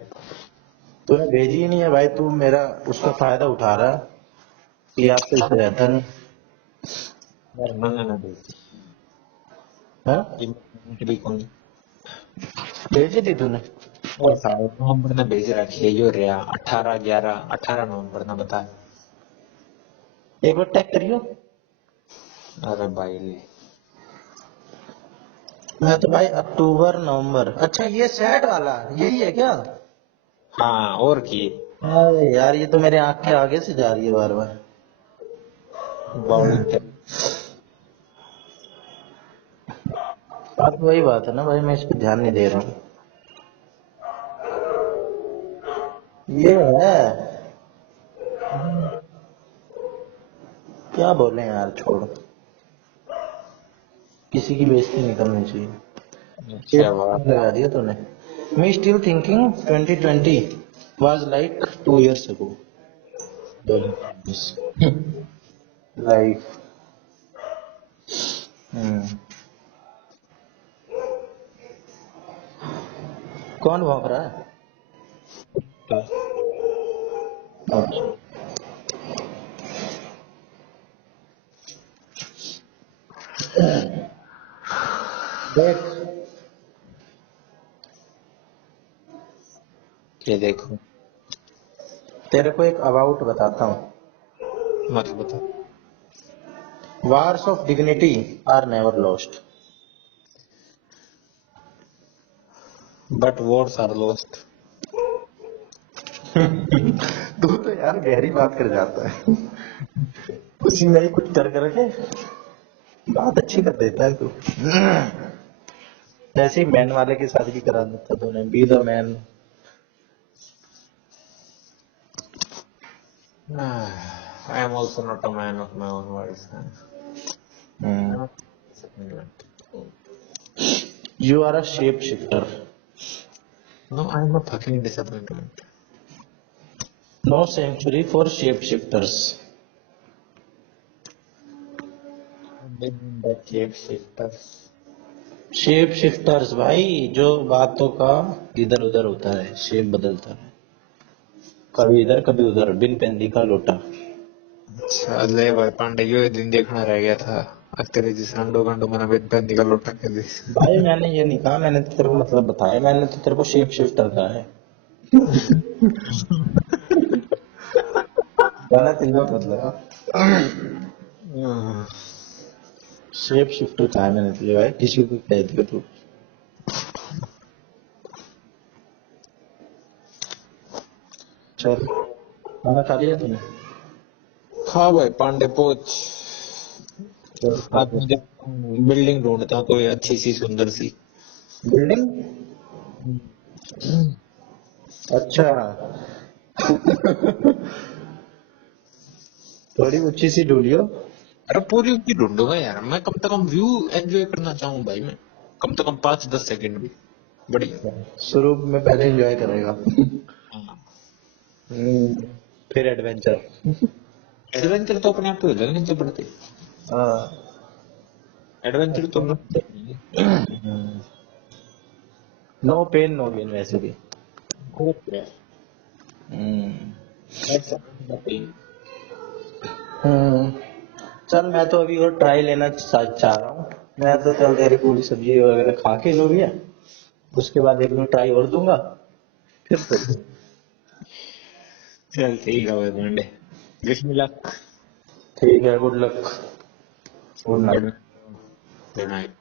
तूने भेजी ही नहीं है भाई, तू मेरा उसका फायदा उठा रहा है कि आप तो इसे रहता नहीं यार मैंने ना भेजी। है। इमोशनली कौन? भेजी थी तूने? और सारे नवंबर ने भेज रखी है यो रिया 18 नवंबर ना बता। एक बार टैग करियो। अरे भाई ले। मैं तो भाई अक्टूबर नवंबर, अच्छा ये सैड वाला यही है क्या? हाँ और की अरे यार ये तो मेरे आंख के आगे से जा रही है बार बार। बाउलिंग बात वही बात है ना भाई, मैं इस पर ध्यान नहीं दे रहा हूँ। ये है, क्या बोले यार, छोड़, किसी की बेइज्जती नहीं करनी चाहिए। ये अच्छा बात। लगा दिया तूने। Me still thinking 2020 was like 2 years ago. Life. कौन भौंक रहा है? अच्छा। देख, ये देखो तेरे को एक अबाउट बताता हूँ। मत बता। Wars of dignity are never lost. But wars are lost. तू तो यार गहरी बात कर जाता है, कुछ नहीं कुछ कर करके बात अच्छी कर देता है तू। ऐसे ही मैन वाले के साथ भी करा देता तूने, be the man. I am also not a man of my own words. You are a shape shifter. No I am a fucking disappointment. No century for shape shifters. Shape shifters भाई, जो बातों का इधर उधर होता है, shape बदलता है, कभी इधर कभी उधर, बिन पेंदी का लोटा। अच्छा ले भाई पांडे यो दिन देखना रह गया था। आज तेरे जिस अंडो गंडो मना बेद पेन निकल लौटा के दी। भाई मैंने ये नहीं कहा, मैंने तो तेरे को मतलब बताया, मैंने तो तेरे को शेप शिफ्टर कहा है। गलत इल्जा मतलब, शेप शिफ्टर कहा है मैंने तुझे भाई, किसी को कह दिया तू। चल, खाना खा लिया तूने? हाँ भाई पांडे पहुंच। चल, आज मुझे बिल्डिंग ढूंढता हूँ कोई अच्छी सी सुंदर सी। बिल्डिंग? अच्छा। थोड़ी ऊंची सी ढूंढियो। अरे पूरी उसकी ढूंढूंगा यार, मैं कम से कम व्यू एंजॉय करना चाहूँ भाई, मैं कम से कम 5-10 सेकंड भी बढ़िया। शुरू में पहले एंजॉय करेगा। हाँ। फिर एडवेंचर। एडवेंचर तो अपने आप को हिलने से पड़ते। हाँ। एडवेंचर तो नो पेन नो गेन वैसे भी। अपने हम्म। हम्म। चल मैं तो अभी और ट्राई लेना चाह रहा हूँ। मैं तो चल तेरी पूरी सब्जी वगैरह खा के जो भी है, उसके बाद एक और ट्राई और दूंगा, फिर तो चल ठीक है भाई पांडे, विश मी लक। ठीक है। Good luck. Good night. Good night.